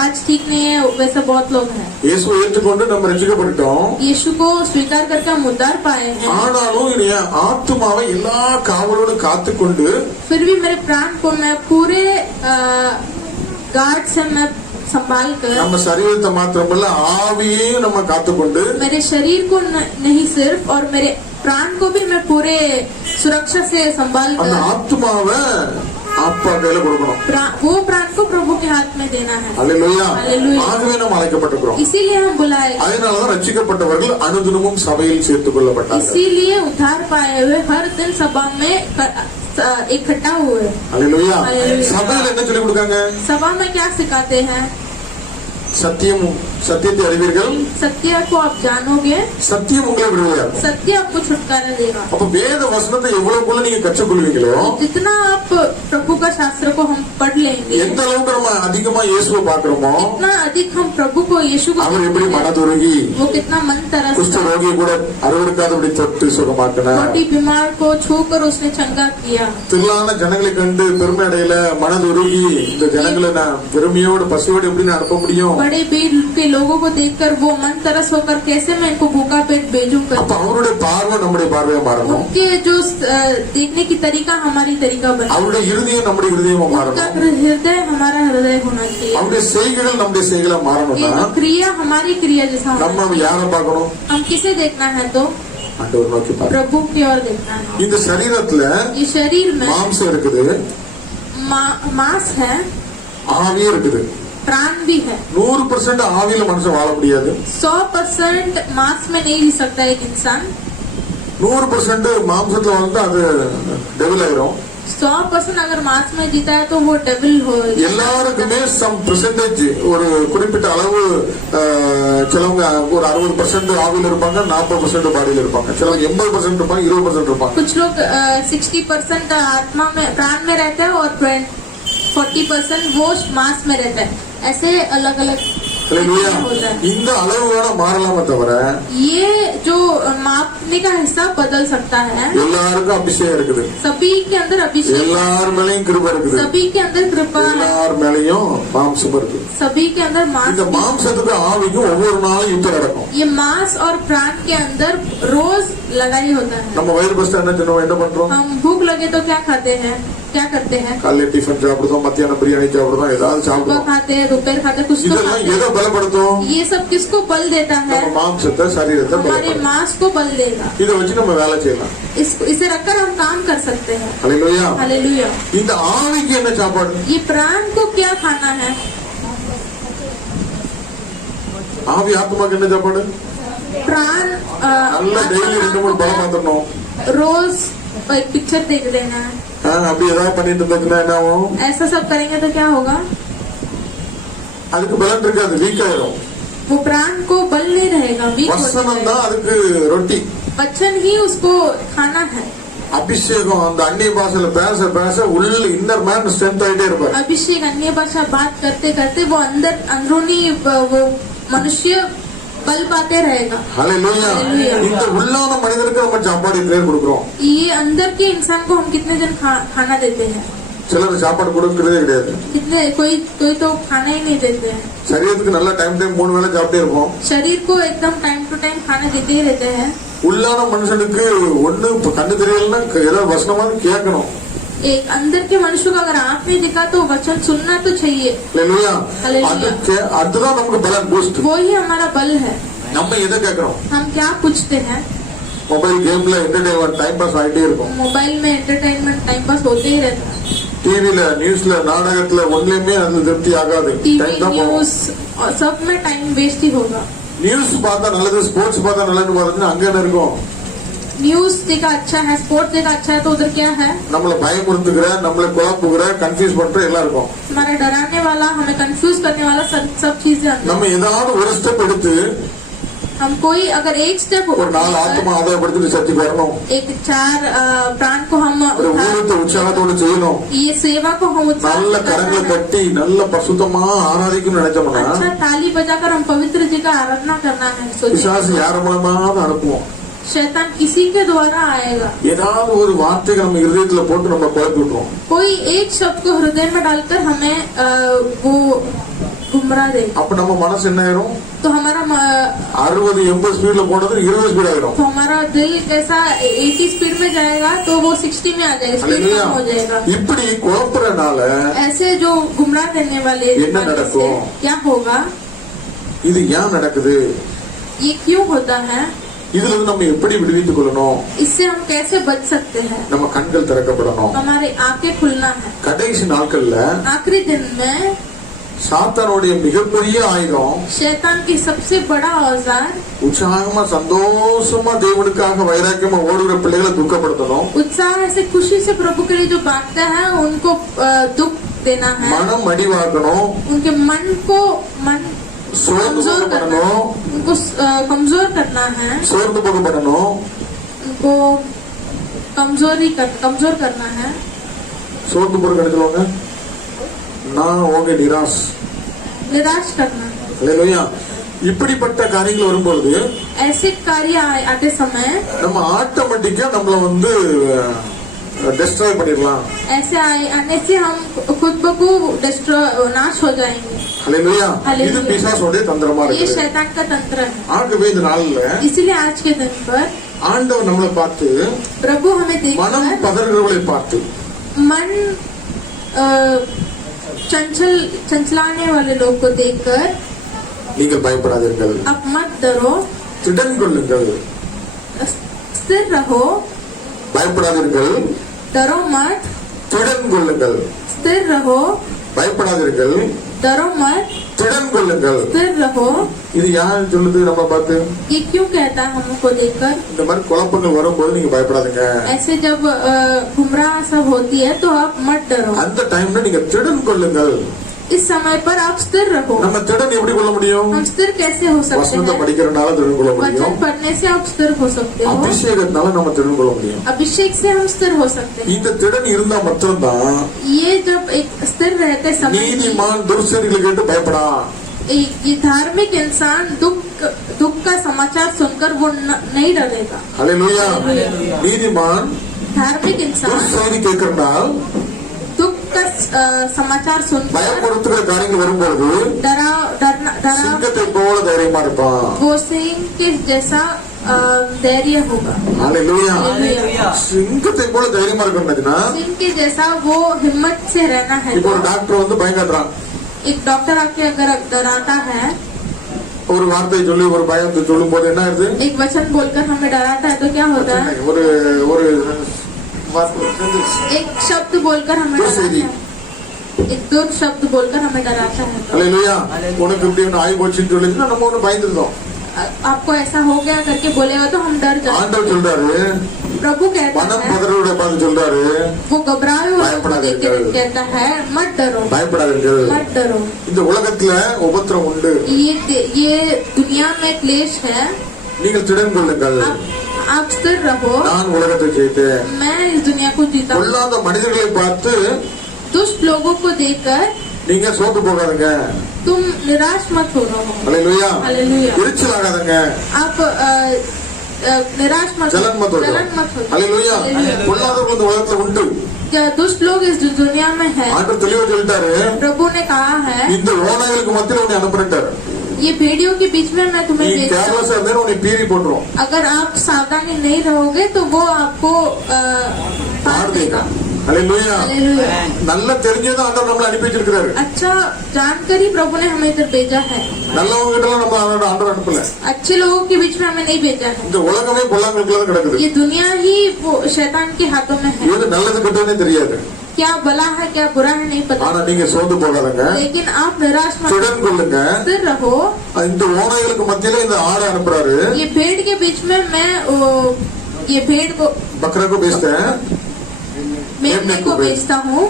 आज ठीक नहीं है, वैसे बहुत लोग हैं। இயேசுவை ஏற்றுக்கொண்டு நம்ம ரட்சிக்கப்பட்டோம். यीशु को स्वीकार करके हम उद्धार पाए हैं, ஆனாலும் இனி ஆத்துமாவை எல்லா காவலோடு காத்துக்கொண்டு फिर भी मेरे प्राण को मैं पूरे गार्ड से मैं संभाल कर, நம்ம சரீரத்தை மாத்திரமல்ல ஆவியையும் நம்ம காத்துக்கொண்டு मेरे शरीर को नहीं सिर्फ और मेरे प्राण को भी मैं पूरे सुरक्षा से संभाल அந்த कर ஆத்துமாவை அப்பா கையில கொடுக்கணும். वो प्राण को प्रभु के हाथ में देना है। அல்லேலூயா. हालेलुया। ஆகவே நம்ம அழைக்கப்பட்டிருக்கிறோம். इसीलिए हम बुलाए, அதனாலதான் ரட்சிக்கப்பட்டவர்கள் அனுதினமும் சபையில் சேர்த்துக் கொள்ளப்பட்டார்கள். इसीलिए उद्धार पाए हुए हर दिन सभा में इकट्ठा हुए। அல்லேலூயா. हालेलुया। சபையில என்ன சொல்லி கொடுக்காங்க? सभा में क्या सिखाते हैं? சத்தியத்தை அறிவீர்கள், सत्य को आप जानोगे, சத்தியம் உங்களை விடுதலையாக்கும். सत्य आपको छुटकारा देगा। அப்ப வேத வசனத்தை எவ்வளவுக்குள்ள நீங்க கற்றுக்கொள்வீங்களோ जितना आप प्रभु का शास्त्र को हम पढ़ लेंगे, எந்த அளவுக்கு நம்ம அதிகமா இயேசுவை பாக்குறோமோ इतना अधिक हम प्रभु को यीशु को அவர் எப்படி देखेंगे, மனதுருகி वो कितना मन तरसता, குஷ்ட ரோகியை கூட அருவருக்காதபடி தொட்டு சுகமாக்கினார். छोटी बीमार को छूकर उसने चंगा किया। திரளான ஜனங்களை கண்டு பெருமை அடையில மனதுருகி இந்த ஜனங்களை நான் பெருமையோடு பசியோடு எப்படி நான் அனுப்ப முடியும்? बड़े भीड़ के लोगों को देखकर वो मन तरस होकर कैसे मैं इनको भूखा पेट भेजूंगा। அப்ப அவருடைய பார்வை நம்முடைய பார்வையா மாறணும். उनके जो देखने की तरीका हमारी तरीका बने, அவருடைய இருதயம் நம்முடைய இருதயமா उनका மாறணும். हृदय हमारा हृदय होना चाहिए। அவருடைய செய்கைகள் நம்முடைய செய்கைகளா ये மாறணும்னா जो क्रिया हमारी क्रिया जैसा होना நம்ம யாரை பார்க்கணும்? चाहिए। हम किसे देखना है तो ஆண்டவர் நோக்கி பார்க்கணும். प्रभु की ओर देखना है। இந்த சரீரத்துல ये शरीर में மாம்சம் இருக்குது, मांस है, ஆவியும் இருக்குது. प्राण भी है। 100% ஆவியில மனுஷன் வாழ முடியாது. 100% मांस में नहीं जी सकता एक इंसान। 100% மாம்சத்துல வந்து அது டெவில் ஆயிரும். 100% अगर मांस में जीता है तो वो डेविल हो। எல்லாருக்குமே சம் பெர்சன்டேஜ் ஒரு குறிப்பிட்ட அளவு சிலவங்க ஒரு 60% ஆவியில இருப்பாங்க, 40% பாடியில இருப்பாங்க, சிலவங்க 80% இருப்பாங்க, 20% இருப்பாங்க. कुछ लोग 60% आत्मा में प्राण में रहते हैं और 40% वो मांस में रहता है। ऐसे अलग अलग ஹல்லேலூயா. होता है। இந்த அளவுகள மாறலாமே தவிர ये जो मापने का हिसाब बदल सकता है। எல்லாருக்கும் அபிஷேகம் இருக்குது, सभी के अंदर अभिषेक, எல்லார் மேலயும் கிருபை இருக்குது, सभी के अंदर कृपा है, எல்லார் மேலயும் மாம்சம் இருக்கு. सभी के अंदर मांस இந்த भी। மாம்சத்துக்கு ஆவிக்கும் ஒவ்வொரு நாளும் யுத்தம் நடக்கும். ये मांस और प्राण के अंदर रोज लड़ाई होता है। நம்ம வயிறு பஸ்ட் என்ன பண்றோம்? हम भूख लगे तो क्या खाते हैं, क्या करते हैं? காலையில டிஃபன் சாப்பிடுறோம், மத்தியானம் பிரியாணி சாப்பிடுறோம், ஏதாவது सुबह சாப்பிடுறோம். खाते हैं, दोपहर खाते हैं, कुछ तो இதெல்லாம் खाते எதை பலப்படுத்தும்? हैं। ये सब किसको बल देता है? நம்ம மாம்சத்தை, சரீரத்தை हमारे பலப்படுத்தும். मांस को बल देगा। இதை வச்சு நம்ம வேலை செய்யலாம். इसे रखकर हम काम कर सकते हैं। ஹல்லேலூயா. हालेलुया। இந்த ஆவிக்கு என்ன சாப்பாடு? ये प्राण को क्या खाना है? ஆவி ஆத்மாக்கு என்ன சாப்பாடு? प्राण நல்ல டெய்லி 2-3 படம் பார்த்துடணும். रोज एक पिक्चर देख देना है। அப்படி ஏதாவது பண்ணிட்டு இருந்ததுன்னா என்ன ஆகும்? ऐसा सब करेंगे तो क्या होगा? அதுக்கு பலன் இருக்காது, வீக் ஆயிடும். वो प्राण को बल नहीं रहेगा, वीक हो வசனம் जाएगा। தான் அதுக்கு ரொட்டி. वचन ही उसको खाना है। அபிஷேகம் அந்த அந்நிய பாஷையில பேச பேச உள்ள இன்னர் மேன் ஸ்ட்ரென்த் ஆயிட்டே இருப்பார். अभिषेक अन्य भाषा बात करते करते वो अंदर अंदरूनी वो मनुष्य बल पाते रहेगा। ஹல்லேலூயா. हालेलुया। இந்த உள்ளான மனிதனுக்கு நம்ம சாப்பாடு பேர் கொடுக்கிறோம். ये अंदर के इंसान को हम कितने दिन खाना देते हैं? சிலர் சாப்பாடு கொடுக்கறதே கிடையாது. कितने कोई तो खाना ही नहीं देते हैं। சரீரத்துக்கு நல்ல டைம் 3 வேளை சாப்பிட்டே இருப்போம். शरीर को एकदम टाइम टू टाइम खाना देते ही रहते हैं। உள்ளான மனுஷனுக்கு ஒண்ணு கண்ணு தெரியலன்னா ஏதாவது வசனமாவது கேட்கணும். एक अंदर के मनुष्य को अगर आँख नहीं दिखा तो वचन सुनना तो चाहिए। ஹல்லேலூயா. हालेलुया। அதுதான் நமக்கு பலன் பூஸ்ட். वो ही हमारा बल है। நம்ம எதை கேட்கிறோம்? हम क्या पूछते हैं? மொபைல் கேம்ல என்டர்டைன்மெண்ட் டைம் பாஸ் ஆயிட்டே இருக்கும். मोबाइल में एंटरटेनमेंट टाइम पास होते ही रहता है। டிவில நியூஸ்ல நாடகத்துல ஒண்ணுமே அது திருப்தி ஆகாது. टीवी டைம் தான் போகும். न्यूज और सब में टाइम वेस्ट ही होगा। நியூஸ் பார்த்தா நல்லது, ஸ்போர்ட்ஸ் பார்த்தா நல்லதுன்னு பார்த்தீங்கன்னா அங்க என்ன இருக்கும்? न्यूज देखा अच्छा है, स्पोर्ट्स देखा अच्छा है तो उधर क्या है? நம்மள பயமுறுத்துகிற, நம்மள குழப்புகிற, கன்ஃபியூஸ் பண்ற எல்லாம் இருக்கும். हमारा डराने वाला, हमें कंफ्यूज करने वाला सब चीजें अंदर। நம்ம ஏதாவது ஒரு ஸ்டெப் எடுத்து हम कोई अगर एक स्टेप ஒரு 4 ஆத்மா ஆதாயப்படுத்தி சர்ச்சுக்கு வரணும். एक 4 प्राण को हम ஒரு ஊழியத்தை உற்சாகத்தோட செய்யணும். ये सेवा को हम நல்ல கரங்களை उत्साह தட்டி நல்ல பரிசுத்தமா ஆராதிக்கணும்னு நினைச்சோம்னா अच्छा ताली बजाकर हम पवित्र जी का आराधना करना है। सोचिए பிசாசு யார மூலமாவது அனுப்புவோம். शैतान किसी के द्वारा आएगा। ஏதாவது ஒரு வார்த்தையை நம்ம இருதயத்துல போட்டு நம்ம குழப்பி விட்டுருவோம். कोई एक शब्द को हृदय में डालकर हमें वो गुमराह देगा। அப்ப நம்ம மனசு என்ன ஆயிரும்? तो हमारा 60-80 ஸ்பீட்ல போனது 20 ஸ்பீட் ஆயிரும். तो हमारा दिल कैसा 80 स्पीड में जाएगा तो वो 60 में आ जाएगा, स्पीड ஹல்லேலூயா. कम हो जाएगा। இப்படி குழப்பறனால ऐसे जो गुमराह करने वाले என்ன वाले से நடக்கும்? क्या होगा? இது ஏன் நடக்குது? ये क्यों होता है? இதுல இருந்து நம்ம எப்படி விடுவித்துக் கொள்ளணும்? इससे हम कैसे बच सकते हैं? நம்ம கண்கள் திறக்கப்படணும். हमारे आंखें खुलना है। கடைசி நாட்கள்ல आखिरी दिन में சாத்தானுடைய மிகப்பெரிய ஆயுதம் शैतान की सबसे बड़ा औजार உற்சாகமா சந்தோஷமா தேவனுக்காக வைராக்கியமா ஓடுகிற பிள்ளைகளை துக்கப்படுத்தணும். उत्साह से खुशी से प्रभु के लिए जो बांटते हैं उनको दुख देना है। மனம் அடிவாக்கணும், उनके मन को சோர்ந்து कमजोर போக करना பண்ணணும், है। उनको कमजोर करना है। சோர்ந்து போக பண்ணணும், उनको कमजोर करना है। சோர்ந்து போற கிடைச்சவங்க நான் உங்க निराश करना है। ஹல்லேலூயா. இப்படிப்பட்ட காரியங்கள் வரும்போது ऐसे कार्य आते समय நம்ம ஆட்டோமேட்டிக்கா நம்மள வந்து டெஸ்ட்ராய் பண்ணிடலாம். ऐसे आने से हम खुद ब खुद नाश हो जाएंगे। ஹல்லேலூயா. ஹல்லேலூயா. இது பிசாசோட தந்திரமா ये இருக்கு. शैतान का तंत्र है। ஆகவே இந்த நாள்ல इसीलिए आज के दिन पर ஆண்டவர் நம்மளை பார்த்து प्रभु हमें மனம் देखकर பதறுகிறவர்களை பார்த்து मन चंचलाने वाले लोग को देखकर நீங்கள் பயப்படாதீர்கள், आप मत डरो, திடன் கொள்ளுங்கள். स्थिर रहो, பயப்படாதீர்கள், डरो मत, திடன் கொள்ளுங்கள். स्थिर रहो, பயப்படாதீர்கள், डरो मत, திடன் கொள்ளுங்கள். स्थिर रहो। இது யார் சொல்லுது நம்ம பார்த்து? ये क्यों कहता है हमको देखकर? இந்த மாதிரி குழப்பங்கள் வரும்போது நீங்க பயப்படாதீங்க. ऐसे जब गुमराह सब होती है तो आप मत डरो, அந்த டைம்ல நீங்க திடன் கொள்ளுங்கள். इस समय पर आप स्थिर रहो। நம்ம திடன் எப்படி கொள்ள முடியும்? हम स्थिर कैसे हो सकते வசனத்தை हैं? படிக்கிறனால திடன் கொள்ள वचन முடியும். पढ़ने से आप स्थिर हो सकते हो, அபிஷேகத்தினால நம்ம திடன் கொள்ள முடியும். अभिषेक से हम स्थिर हो सकते हैं। இந்த திடன் இருந்தா மட்டும்தான் ये जब एक स्थिर रहते समय நீதிமான் துர்செய்திகளை கேட்டு பயப்படா. ये धार्मिक इंसान दुख का समाचार सुनकर वो नहीं डरेगा। ஹல்லேலூயா. நீதிமான் धार्मिक इंसान துர்செய்தி கேட்கறனால் दुख का समाचार सुनकर பயப்படுத்துகிற காரியங்கள் வரும்போது डरा சிங்கத்தை போல தைரியமா இருப்பான். वो सिंह के जैसा धैर्य होगा। ஹல்லேலூயா. हालेलुया। சிங்கத்தை போல தைரியமா இருக்கணும்னா सिंह के जैसा वो हिम्मत से रहना है। இப்போ ஒரு டாக்டர் வந்து பயங்காட்டுறான். एक डॉक्टर आके अगर डराता है, ஒரு வார்த்தை சொல்லி ஒரு பயத்தை சொல்லும் போது என்ன ஆகுது? एक वचन बोलकर हमें डराता है तो क्या होता है? ஒரு ஒரு வார்த்தை एक शब्द बोलकर हमें डराता है, एक दो शब्द बोलकर हमें डराता है। ஹல்லேலூயா. உனக்கு இப்படி ஒன்று ஆகி போச்சுன்னு சொல்லிச்சுன்னா நம்ம ஒன்று பயந்துருந்தோம். आपको ऐसा हो गया करके बोलेगा तो हम डर जाते ஆண்டவர் சொல்றாரு, हैं। प्रभु कहता பணம் है, பதறோட பார்த்து சொல்றாரு, वो घबराए हुए को देख के பயப்படாதீர்கள். कहता है मत डरो, பயப்படாதீர்கள். मत डरो। இந்த உலகத்துல உபத்திரம் உண்டு, ये दुनिया में क्लेश है, நீங்கள் திடன் கொள்ளுங்கள். आप स्थिर रहो, நான் உலகத்தை ஜெயித்தேன். मैं इस दुनिया को जीता हूँ। கொல்லாத மனிதர்களை பார்த்து दुष्ट लोगों को देखकर நீங்க சோர்ந்து போகாதுங்க. तुम निराश मत हो रहो। ஹல்லேலூயா. हालेलुया। எரிச்சல் ஆகாதுங்க. आप निराश मत ஜலன் மत जलन मत हो। ஹல்லேலூயா. हालेलुया। கொல்லாதவர்கள் இந்த உலகத்துல உண்டு. क्या दुष्ट लोग इस दुनिया में है? ஆண்டவர் தெளிவா சொல்லிட்டாரு, प्रभु ने कहा है, இந்த ஓநாய்களுக்கு மத்தியில உன்னை அனுப்புறாரு. ये भेड़ियों के बीच में मैं நீ तुम्हें भेजता हूँ। கேர்லெஸ்ஸா இருந்தா உன்னை பீறி போட்டுரும். अगर आप सावधानी नहीं रहोगे तो वो आपको फाड़ देगा। ஹல்லேலூயா. हालेलुया। நல்லா தெரிஞ்சதான் ஆண்டவர் நம்மளை அனுப்பி வச்சிருக்கிறாரு. अच्छा जानकर ही प्रभु ने हमें इधर भेजा है, நல்லவங்க கிட்ட எல்லாம் நம்ம ஆண்டவர் அனுப்பல. अच्छे लोगों के बीच में हमें नहीं भेजा है। இந்த உலகமே பொல்லாங்களுக்குள்ள தான் கிடக்குது. ये दुनिया ही वो शैतान के हाथों में है। எது நல்லது கெட்டதுன்னே தெரியாது. क्या भला है क्या बुरा है नहीं पता, ஆனா நீங்க சோர்ந்து போகாதங்க. लेकिन आप निराश मत திடன் கொள்ளுங்க. स्थिर रहो। இந்த ஓநாய்களுக்கு மத்தியில இந்த ஆடை அனுப்புறாரு. ये भेड़ के बीच में मैं ये भेड़ को பக்ரா को बेचते मेमने को बेचता हूँ।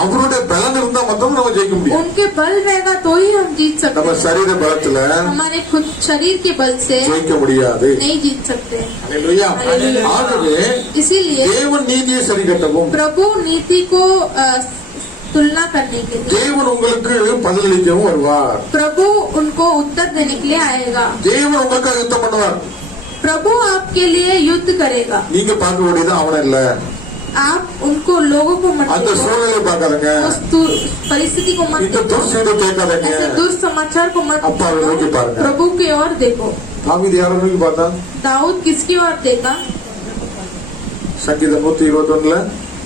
அவருடைய பலன் இருந்தா மட்டும் நம்ம ஜெயிக்க முடியும். उनके बल रहेगा तो ही हम जीत सकते நம்ம हैं। சரீர பலத்துல हमारे खुद शरीर के बल से ஜெயிக்க முடியாது. नहीं जीत सकते। ஹல்லேலூயா. ஹல்லேலூயா. ஆகவே इसीलिए தேவன் நீதியை சரி கட்டவும், प्रभु नीति को तुलना करने के लिए தேவன் உங்களுக்கு பதிலளிக்கவும் வருவார். प्रभु उनको उत्तर देने के लिए आएगा। தேவன் உங்களுக்காக யுத்தம் பண்ணுவார். प्रभु आपके लिए युद्ध करेगा। நீங்க பார்க்க வேண்டியது அவன இல்ல, आप उनको लोगों को मत அந்த देखो, சூழ்நிலை பார்க்காதங்க. उस परिस्थिति को मत இந்த देखो, துர்செய்தி கேட்காதங்க. ऐसे दुष्समाचार को मत அப்பா நோக்கி देखो, பாருங்க. प्रभु की ओर देखो। தாவீது யாரை நோக்கி பார்த்தான்? दाऊद किसकी ओर देखा? சங்கீதம் 121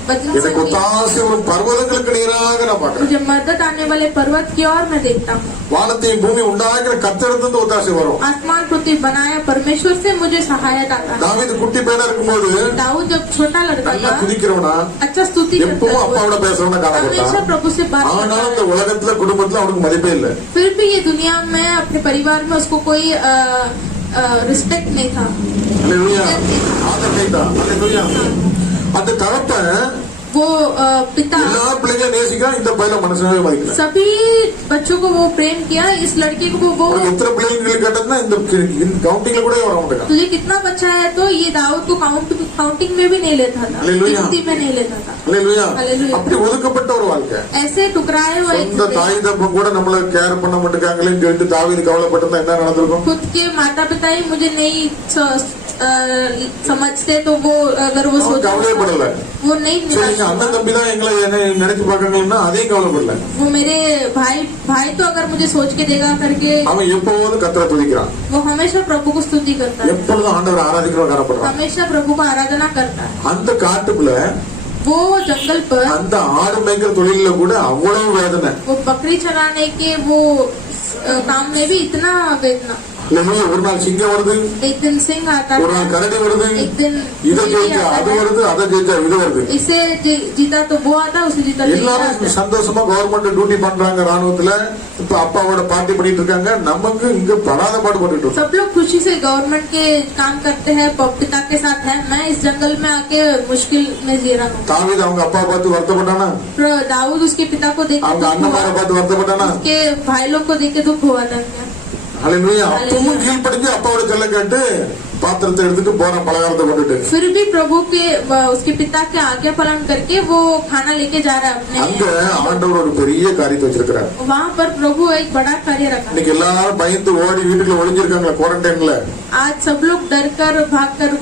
भजन எனக்கு संगीत, ஒத்தாசை ஒரு பர்வதங்களுக்கு நேராக நான் பார்க்கிறேன். मुझे मदद आने वाले पर्वत की ओर मैं देखता हूँ। வானத்தையும் பூமி உண்டாகிற கர்த்தரிடத்திலிருந்து ஒத்தாசை வரும். आसमान पृथ्वी बनाया परमेश्वर से मुझे सहायता आता है। தாவீது குட்டி பையனா இருக்கும்போது दाऊद जब छोटा लड़का நல்லா था, துதிக்கிறவனா, अच्छा स्तुति करता எப்பவும் था, அப்பாவோட பேசுறவனா हमेशा காணப்பட்டான். प्रभु से बात करता ஆனாலும் है। இந்த உலகத்துல குடும்பத்துல அவனுக்கு மதிப்பே இல்லை. फिर भी ये दुनिया में अपने परिवार में उसको कोई रिस्पेक्ट नहीं था। ஹல்லேலூயா. ஆதரவு தான். ஹல்லேலூயா. அந்த தகப்பன் वो पिता எல்லா பிள்ளைங்களும் நேசிக்கிறான், இந்த பையனை மனசுவே மதிக்கல. सभी बच्चों को वो प्रेम किया, इस लड़के को वो உனக்கு எத்தனை பிள்ளைங்களுக்கு கேட்டதுன்னா இந்த கவுண்டிங்ல கூட வர மாட்டேங்க. तुझे कितना बच्चा है तो ये दाऊद को काउंटिंग में भी नहीं लेता था, हालेलुया। गिनती में नहीं लेता था। ஹல்லேலூயா. ஹல்லேலூயா. அப்படி ஒதுக்கப்பட்ட ஒரு வாழ்க்கை. ऐसे टुकराए हुए சொந்த தாய் தப்ப கூட நம்மள கேர் பண்ண மாட்டேங்காங்களேன்னு சொல்லிட்டு தாவீது கவலைப்பட்டிருந்தா என்ன நடந்திருக்கும்? खुद के माता पिता ही मुझे नहीं समझते तो वो अगर वो அவன் सोचा கவலையே படல. वो नहीं சரி, எங்க निराश அண்ணன் தம்பி தான் எங்களை நினைச்சு பாக்கணும்னா அதையும் கவலைப்படல. वो मेरे भाई तो अगर मुझे सोच के देगा करके அவன் எப்போதும் கர்த்தரை துதிக்கிறான். वो हमेशा प्रभु को स्तुति करता है, எப்பொழுதும் ஆண்டவரை ஆராதிக்கிறவன் காணப்படுறான். हमेशा प्रभु को आराधना करता है। அந்த காட்டுக்குள்ள वो जंगल पर அந்த ஆடு மேய்க்கிற தொழில கூட அவ்வளவு வேதனை. वो बकरी चराने के वो काम में भी इतना वेदना. இல்லையா? ஒரு நாள் சிங்கம் வருது, एक दिन सिंह आता ஒரு है, நாள் கரடி வருது, एक दिन இதை चींटी ஜெயிச்சா आता அது है. வருது, அதை ஜெயிச்சா இது வருது. इसे जीता तो वो आता है, उसे जीता तो ये आता எல்லாரும் है. சந்தோஷமா கவர்மெண்ட் டியூட்டி பண்றாங்க ராணுவத்துல. இப்ப அப்பாவோட பார்ட்டி பண்ணிட்டு இருக்காங்க. நமக்கு இங்க படாத பாடுபட்டு இருக்கோம். सब लोग खुशी से गवर्नमेंट के काम करते हैं, पिता के साथ है. मैं इस जंगल में आके मुश्किल में जी रहा हूँ. தாவீது அவங்க அப்பா பார்த்து வருத்தப்பட்டானா? दाऊद उसके पिता को देख के அவங்க दुख அண்ணமாரை हुआ, பார்த்து வருத்தப்பட்டானா? उसके भाई लोग को देख के दुख हुआ था क्या? ஹல்லேலூயா. அப்பவும் கீழ்ப்படிஞ்சு அப்பாவோட சொல்ல கேட்டு பாத்திரத்தை எடுத்துட்டு போன பலகாரத்தை கொண்டுட்டு फिर भी प्रभु के उसके पिता के आज्ञा पालन करके वो खाना लेके जा रहा है அங்க अपने. ஆண்டவர் ஒரு பெரிய காரியத்தை வச்சிருக்கிறார். वहाँ पर प्रभु एक बड़ा कार्य रखा. இன்னைக்கு எல்லாரும் பயந்து ஓடி வீட்டுக்குள்ள ஒளிஞ்சிருக்காங்களா குவாரண்டைன்ல? आज सब लोग डर कर भाग कर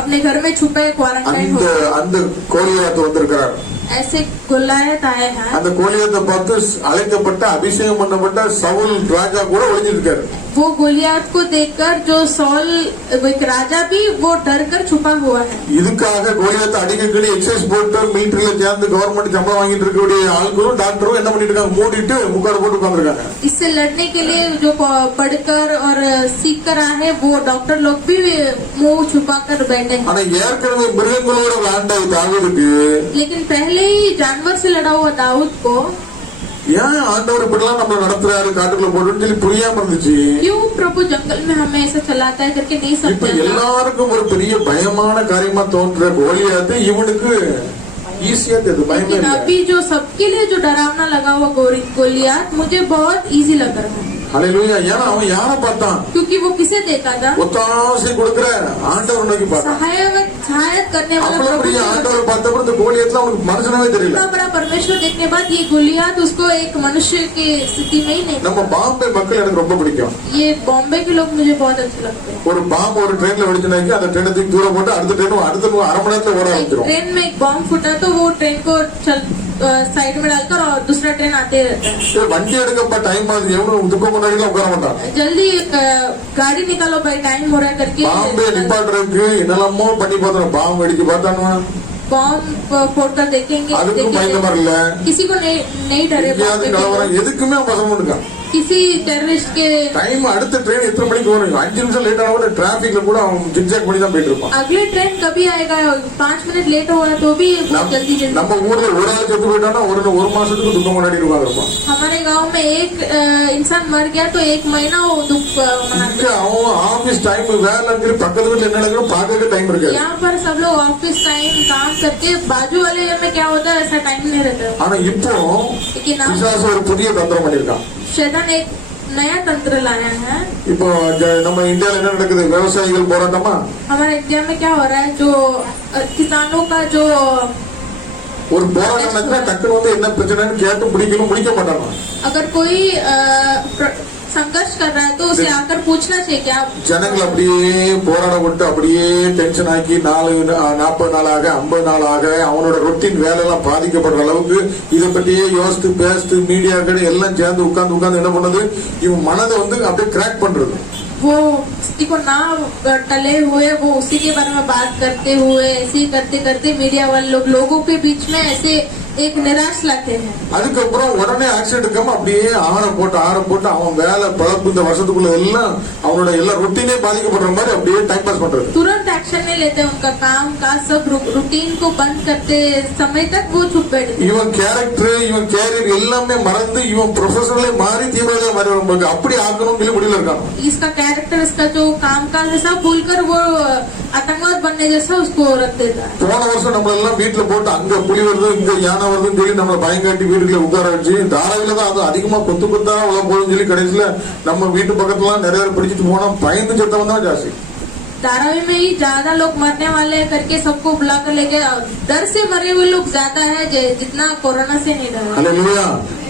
अपने घर में छुपे क्वारंटाइन அந்த हो. அந்த கோலியாத்து வந்திருக்கிறார். ऐसे गुलायत आए हैं. அந்த கோலியாத்தை பார்த்து அழைக்கப்பட்ட அபிஷேகம் பண்ணப்பட்ட சவுல் ராஜா கூட ஒளிஞ்சிருக்காரு. वो गोलियात को देखकर जो सॉल एक राजा भी वो डर कर छुपा हुआ है. இதுக்காக கோலியாத்தை அடிக்கடி எக்ஸைஸ் போட்டு மிலிட்டரியில சேர்ந்து கவர்மெண்ட் சம்பளம் வாங்கிட்டு இருக்கக்கூடிய ஆட்களும் டாக்டரும் என்ன பண்ணிட்டு இருக்காங்க? மூடிட்டு முக்காடு போட்டு உட்கார்ந்துருக்காங்க. इससे लड़ने के लिए जो पढ़कर और सीख कर आए हैं वो डॉक्टर लोग भी मुंह छुपा कर बैठे हैं. ஆனா ஏற்கனவே மிருகங்களோட விளையாண்ட தாவீதுக்கு लेकिन पहले ही जानवर से लड़ा हुआ दाऊद को ஏன் ஆண்டவர் இப்படிலாம் நம்மள நடத்துறாரு காட்டுக்குள்ள போட்டுன்னு சொல்லி புரியாம இருந்துச்சு. क्यों प्रभु जंगल में हमें ऐसा चलाता है करके नहीं இப்ப समझा. எல்லாருக்கும் ஒரு பெரிய பயமான காரியமா தோன்ற கோலியாத்து இவனுக்கு ஈஸியா தெரியுது, பயமே लेकिन இல்லை. अभी जो सबके लिए जो डरावना लगा हुआ गोलियात मुझे बहुत इजी लग रहा है. ஹல்லேலூயா. ஏன்னா அவன் யாரை பார்த்தான்? क्योंकि वो किसे देखा था? ஒத்தாசை கொடுக்கிற ஆண்டவர் நோக்கி பார்த்தான். सहायक करने वाला அவ்வளவு प्रभु பெரிய से. ஆண்டவர் பார்த்தப்ப இந்த கோலியாத்துல அவனுக்கு மனுஷனாவே தெரியல. इतना बड़ा परमेश्वर देखने के बाद ये गोलियात उसको एक मनुष्य की स्थिति में ही नहीं. நம்ம பாம்பே மக்கள் எனக்கு ரொம்ப பிடிக்கும். ये बॉम्बे के लोग मुझे बहुत अच्छे लगते हैं. ஒரு பாம்பு ஒரு ட்ரெயின்ல வெடிச்சுனாக்கி அந்த ட்ரெயினை தூக்கி தூரம் போட்டு அடுத்த ட்ரெயின் அடுத்த அரை மணி நேரத்துல ஓட एक ஆரம்பிச்சிடும். ट्रेन में एक बॉम्ब फूटा तो वो ट्रेन को साइड में डालकर और दूसरा ट्रेन आते रहता है. வண்டி எடுக்கப்ப டைம் ஆகுது, எவனும் துக்கம் கொண்டாடி உட்கார மாட்டான். जल्दी गाड़ी निकालो भाई, टाइम हो रहा है பாம்பே करके நிப்பாட்டுறதுக்கு என்னெல்லாமோ பண்ணி பார்த்தான. பாம்பு வெடிக்க பார்த்தானுவா, बॉम्ब फोड़कर देखेंगे அதுக்கும் பயந்து வரல. किसी को नहीं डरे. எங்கேயாவது बॉम्ब கலவரம் எதுக்குமே பசங்க இருக்கான். किसी टेररिस्ट के டைம் அடுத்த ட்ரெயின் எத்தனை மணிக்கு வரும்? 5 நிமிஷம் லேட் ஆனா கூட டிராபிக்ல கூட அவன் ஜிக்ஜாக் பண்ணி தான் போயிட்டு இருப்பான். अगले ट्रेन कभी आएगा, 5 मिनट लेट हुआ तो भी बहुत जल्दी जल्दी. நம்ம ஊர்ல ஒரு ஆள் செத்து போயிட்டானா ஒரு மாசத்துக்கு துக்கம் கொண்டாடி இருப்பான். हमारे गांव में एक इंसान मर गया तो 1 महीना वो दुख मनाते இங்க அவன் ஆபீஸ் டைம் வேலை இருக்கு, பக்கத்து வீட்டுல என்ன நடக்குன்னு பார்க்க டைம் हैं. இருக்காது. यहाँ पर सब लोग ऑफिस टाइम काम करके बाजू वाले में क्या होता है ऐसा टाइम नहीं रहता. ஆனா இப்போ लेकिन अब பிசாசு ஒரு புதிய தந்திரம் பண்ணிருக்கான். शैतान एक नया तंत्र लाया है. இப்போ நம்ம இந்தியால என்ன நடக்குது? விவசாயிகள் போராட்டமா? हमारे इंडिया में क्या हो रहा है, जो किसानों का जो ஒரு போராட்டம் நடந்தா டக்குனு வந்து என்ன பிரச்சனைன்னு கேட்டு முடிக்க மாட்டாங்க. अगर कोई संघर्ष कर रहा है तो उसे आकर पूछना चाहिए क्या. ஜனங்கள் அப்படியே போராட விட்டு அப்படியே டென்ஷன் ஆக்கி 40 நாளாக 50 நாளாக அவனோட ரொட்டீன் வேலை எல்லாம் பாதிக்கப்படுற அளவுக்கு இதை பற்றியே யோசித்து பேசிட்டு மீடியாக்கள் எல்லாம் சேர்ந்து உட்கார்ந்து என்ன பண்ணது, இவன் மனதை வந்து அப்படியே கிராக் பண்றது. वो स्थिति को ना टले हुए वो उसी के बारे में बात करते हुए ऐसे ही करते करते मीडिया वाले लोगों के बीच में ऐसे एक निराश लाते हैं. அதுக்கப்புறம் உடனே ஆக்சிடென்ட் கம் அப்படியே ஆற போட்டு அவன் வேலை பழப்பு இந்த வருஷத்துக்குள்ள எல்லாம் அவனோட எல்லா ரொட்டீனே பாதிக்கப்படுற மாதிரி அப்படியே டைம் பாஸ் பண்றது. तुरंत एक्शन नहीं लेते, उनका काम का सब रूटीन को बंद करते समय तक वो चुप बैठे. இவன் கேரக்டர் இவன் கேரியர் எல்லாமே மறந்து இவன் ப்ரொஃபஷனலே மாறி தீவிரவாதியா மாறி வரும்போது அப்படி ஆக்கணும்னு சொல்லி முடியல இருக்கான். इसका कैरेक्टर इसका जो काम काज है सब भूलकर वो आतंकवाद बनने जैसा उसको रख देता है. போன வருஷம் நம்மள எல்லாம் வீட்டுல போட்டு அங்க புலி வருது இங்க யானை வருதுன்னு சொல்லி நம்மள பயங்காட்டி வீட்டுக்குள்ள உட்கார வச்சு தாராவில தான் அது அதிகமா கொத்து உள்ள போகுதுன்னு சொல்லி கடைசியில நம்ம வீட்டு பக்கத்துல நிறைய பேர் பிடிச்சிட்டு போனா பயந்து செத்தவன் தான் ஜாஸ்தி. धारावी में ही ज्यादा लोग मरने वाले हैं करके सबको बुलाकर लेके डर से मरे हुए लोग ज्यादा है जितना कोरोना से नहीं डरा. அல்லேலூயா.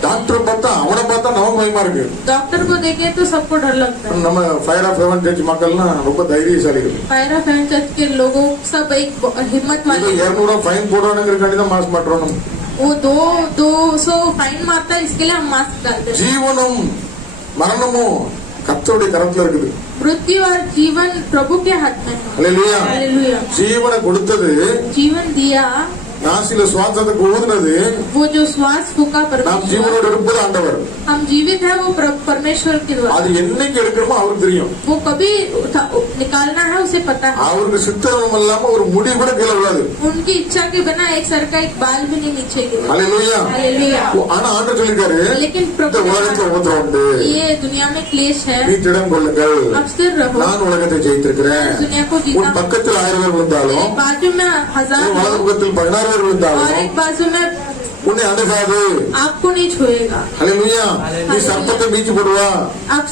டாக்டர் பார்த்தா அவனை பார்த்தா நமக்கு பயமா இருக்கு. डॉक्टर को देखे तो सबको डर लगता है. நம்ம ஃபயர் ஆஃப் ஹெவன் சர்ச் மக்கள்லாம் ரொம்ப தைரியசாலிகள். फायर ऑफ हेवन चर्च के लोगों सब एक हिम्मत இது वाले. 200 ஃபைன் போடுறானுங்கிறக்காண்டி தான் மாஸ்க் மாட்டுறோம். वो 200 फाइन मारता है, इसके लिए हम मास्क डालते हैं. ஜீவனும் மரணமும் கர்த்தருடைய கரத்துல இருக்குது. मृत्यु और जीवन प्रभु के हाथ में है. அல்லேலூயா. हालेलुया. ஜீவனை கொடுத்தது जीवन दिया நாசில சுவாசத்துக்கு ஊதுனது वो जो श्वास फूका நாம் परमेश्वर, ஜீவனோடு இருப்பது ஆண்டவர். हम जीवित है वो परमेश्वर के द्वारा। அது என்னைக்கு எடுக்கணுமோ அவருக்கு தெரியும். वो कभी निकालना है उसे पता है। அவருக்கு சித்தம் இல்லாம ஒரு முடி கூட கீழே விழாது. उनकी इच्छा के बिना एक सर का एक बाल भी नहीं नीचे गिरे। ஹல்லேலூயா. हालेलुया। ஆனா ஆண்டவர் சொல்லிருக்காரு, लेकिन இந்த प्रभु ने உலகத்துல உபத்திரம் உண்டு, ये दुनिया में क्लेश है, நீ திடம் கொள்ளுங்கள், अब स्थिर रहो, நான் உலகத்தை ஜெயித்திருக்கிறேன். दुनिया को உன் जीता। பக்கத்தில் 1000 பேர் விழுந்தாலும், एक बाजू में 1000 உன் வலது பக்கத்தில் 16 பேர் और விழுந்தாலும் एक बाजू में உன்னை அணுகாது. आपको नहीं छुएगा। ஹல்லேலூயா. நீ சர்ப்பத்தை மீச்சு போடுவா, आप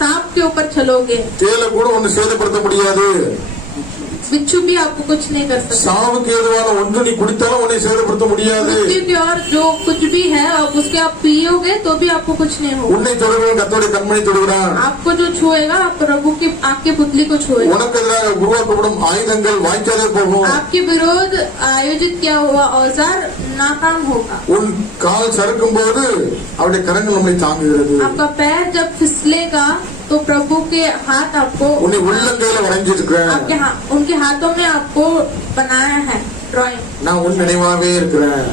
सांप के ऊपर चलोगे, தேலை கூட உன்னை சேதப்படுத்த முடியாது. बिच्छू भी आपको कुछ नहीं कर सकता। சாவுக்கு ஏதுவான ஒன்று நீ குடித்தாலும் உன்னை சேதப்படுத்த முடியாது. मृत्यु की और जो कुछ भी है और उसके आप पियोगे तो भी आपको कुछ नहीं होगा। உன்னை தொடுகிறவன் கர்த்தருடைய கண்மணி தொடுகிறான். आपको जो छुएगा आप प्रभु की आपके पुतली को छुएगा। உனக்கு எதிராக உருவாக்கப்படும் ஆயுதங்கள் வாய்க்காதே போகும். आपके विरोध आयोजित किया हुआ औजार नाकाम होगा। உன் கால் சறுக்கும் போது அவருடைய கரங்கள் நம்மை தாங்குகிறது. आपका पैर जब फिसलेगा तो प्रभु के हाथ आपको உன்னை உள்ளங்கையில வரைஞ்சிருக்கிறேன். उनके हाथों में आपको बनाया है ड्राइंग। நான் உன் நினைவாவே இருக்கிறேன்.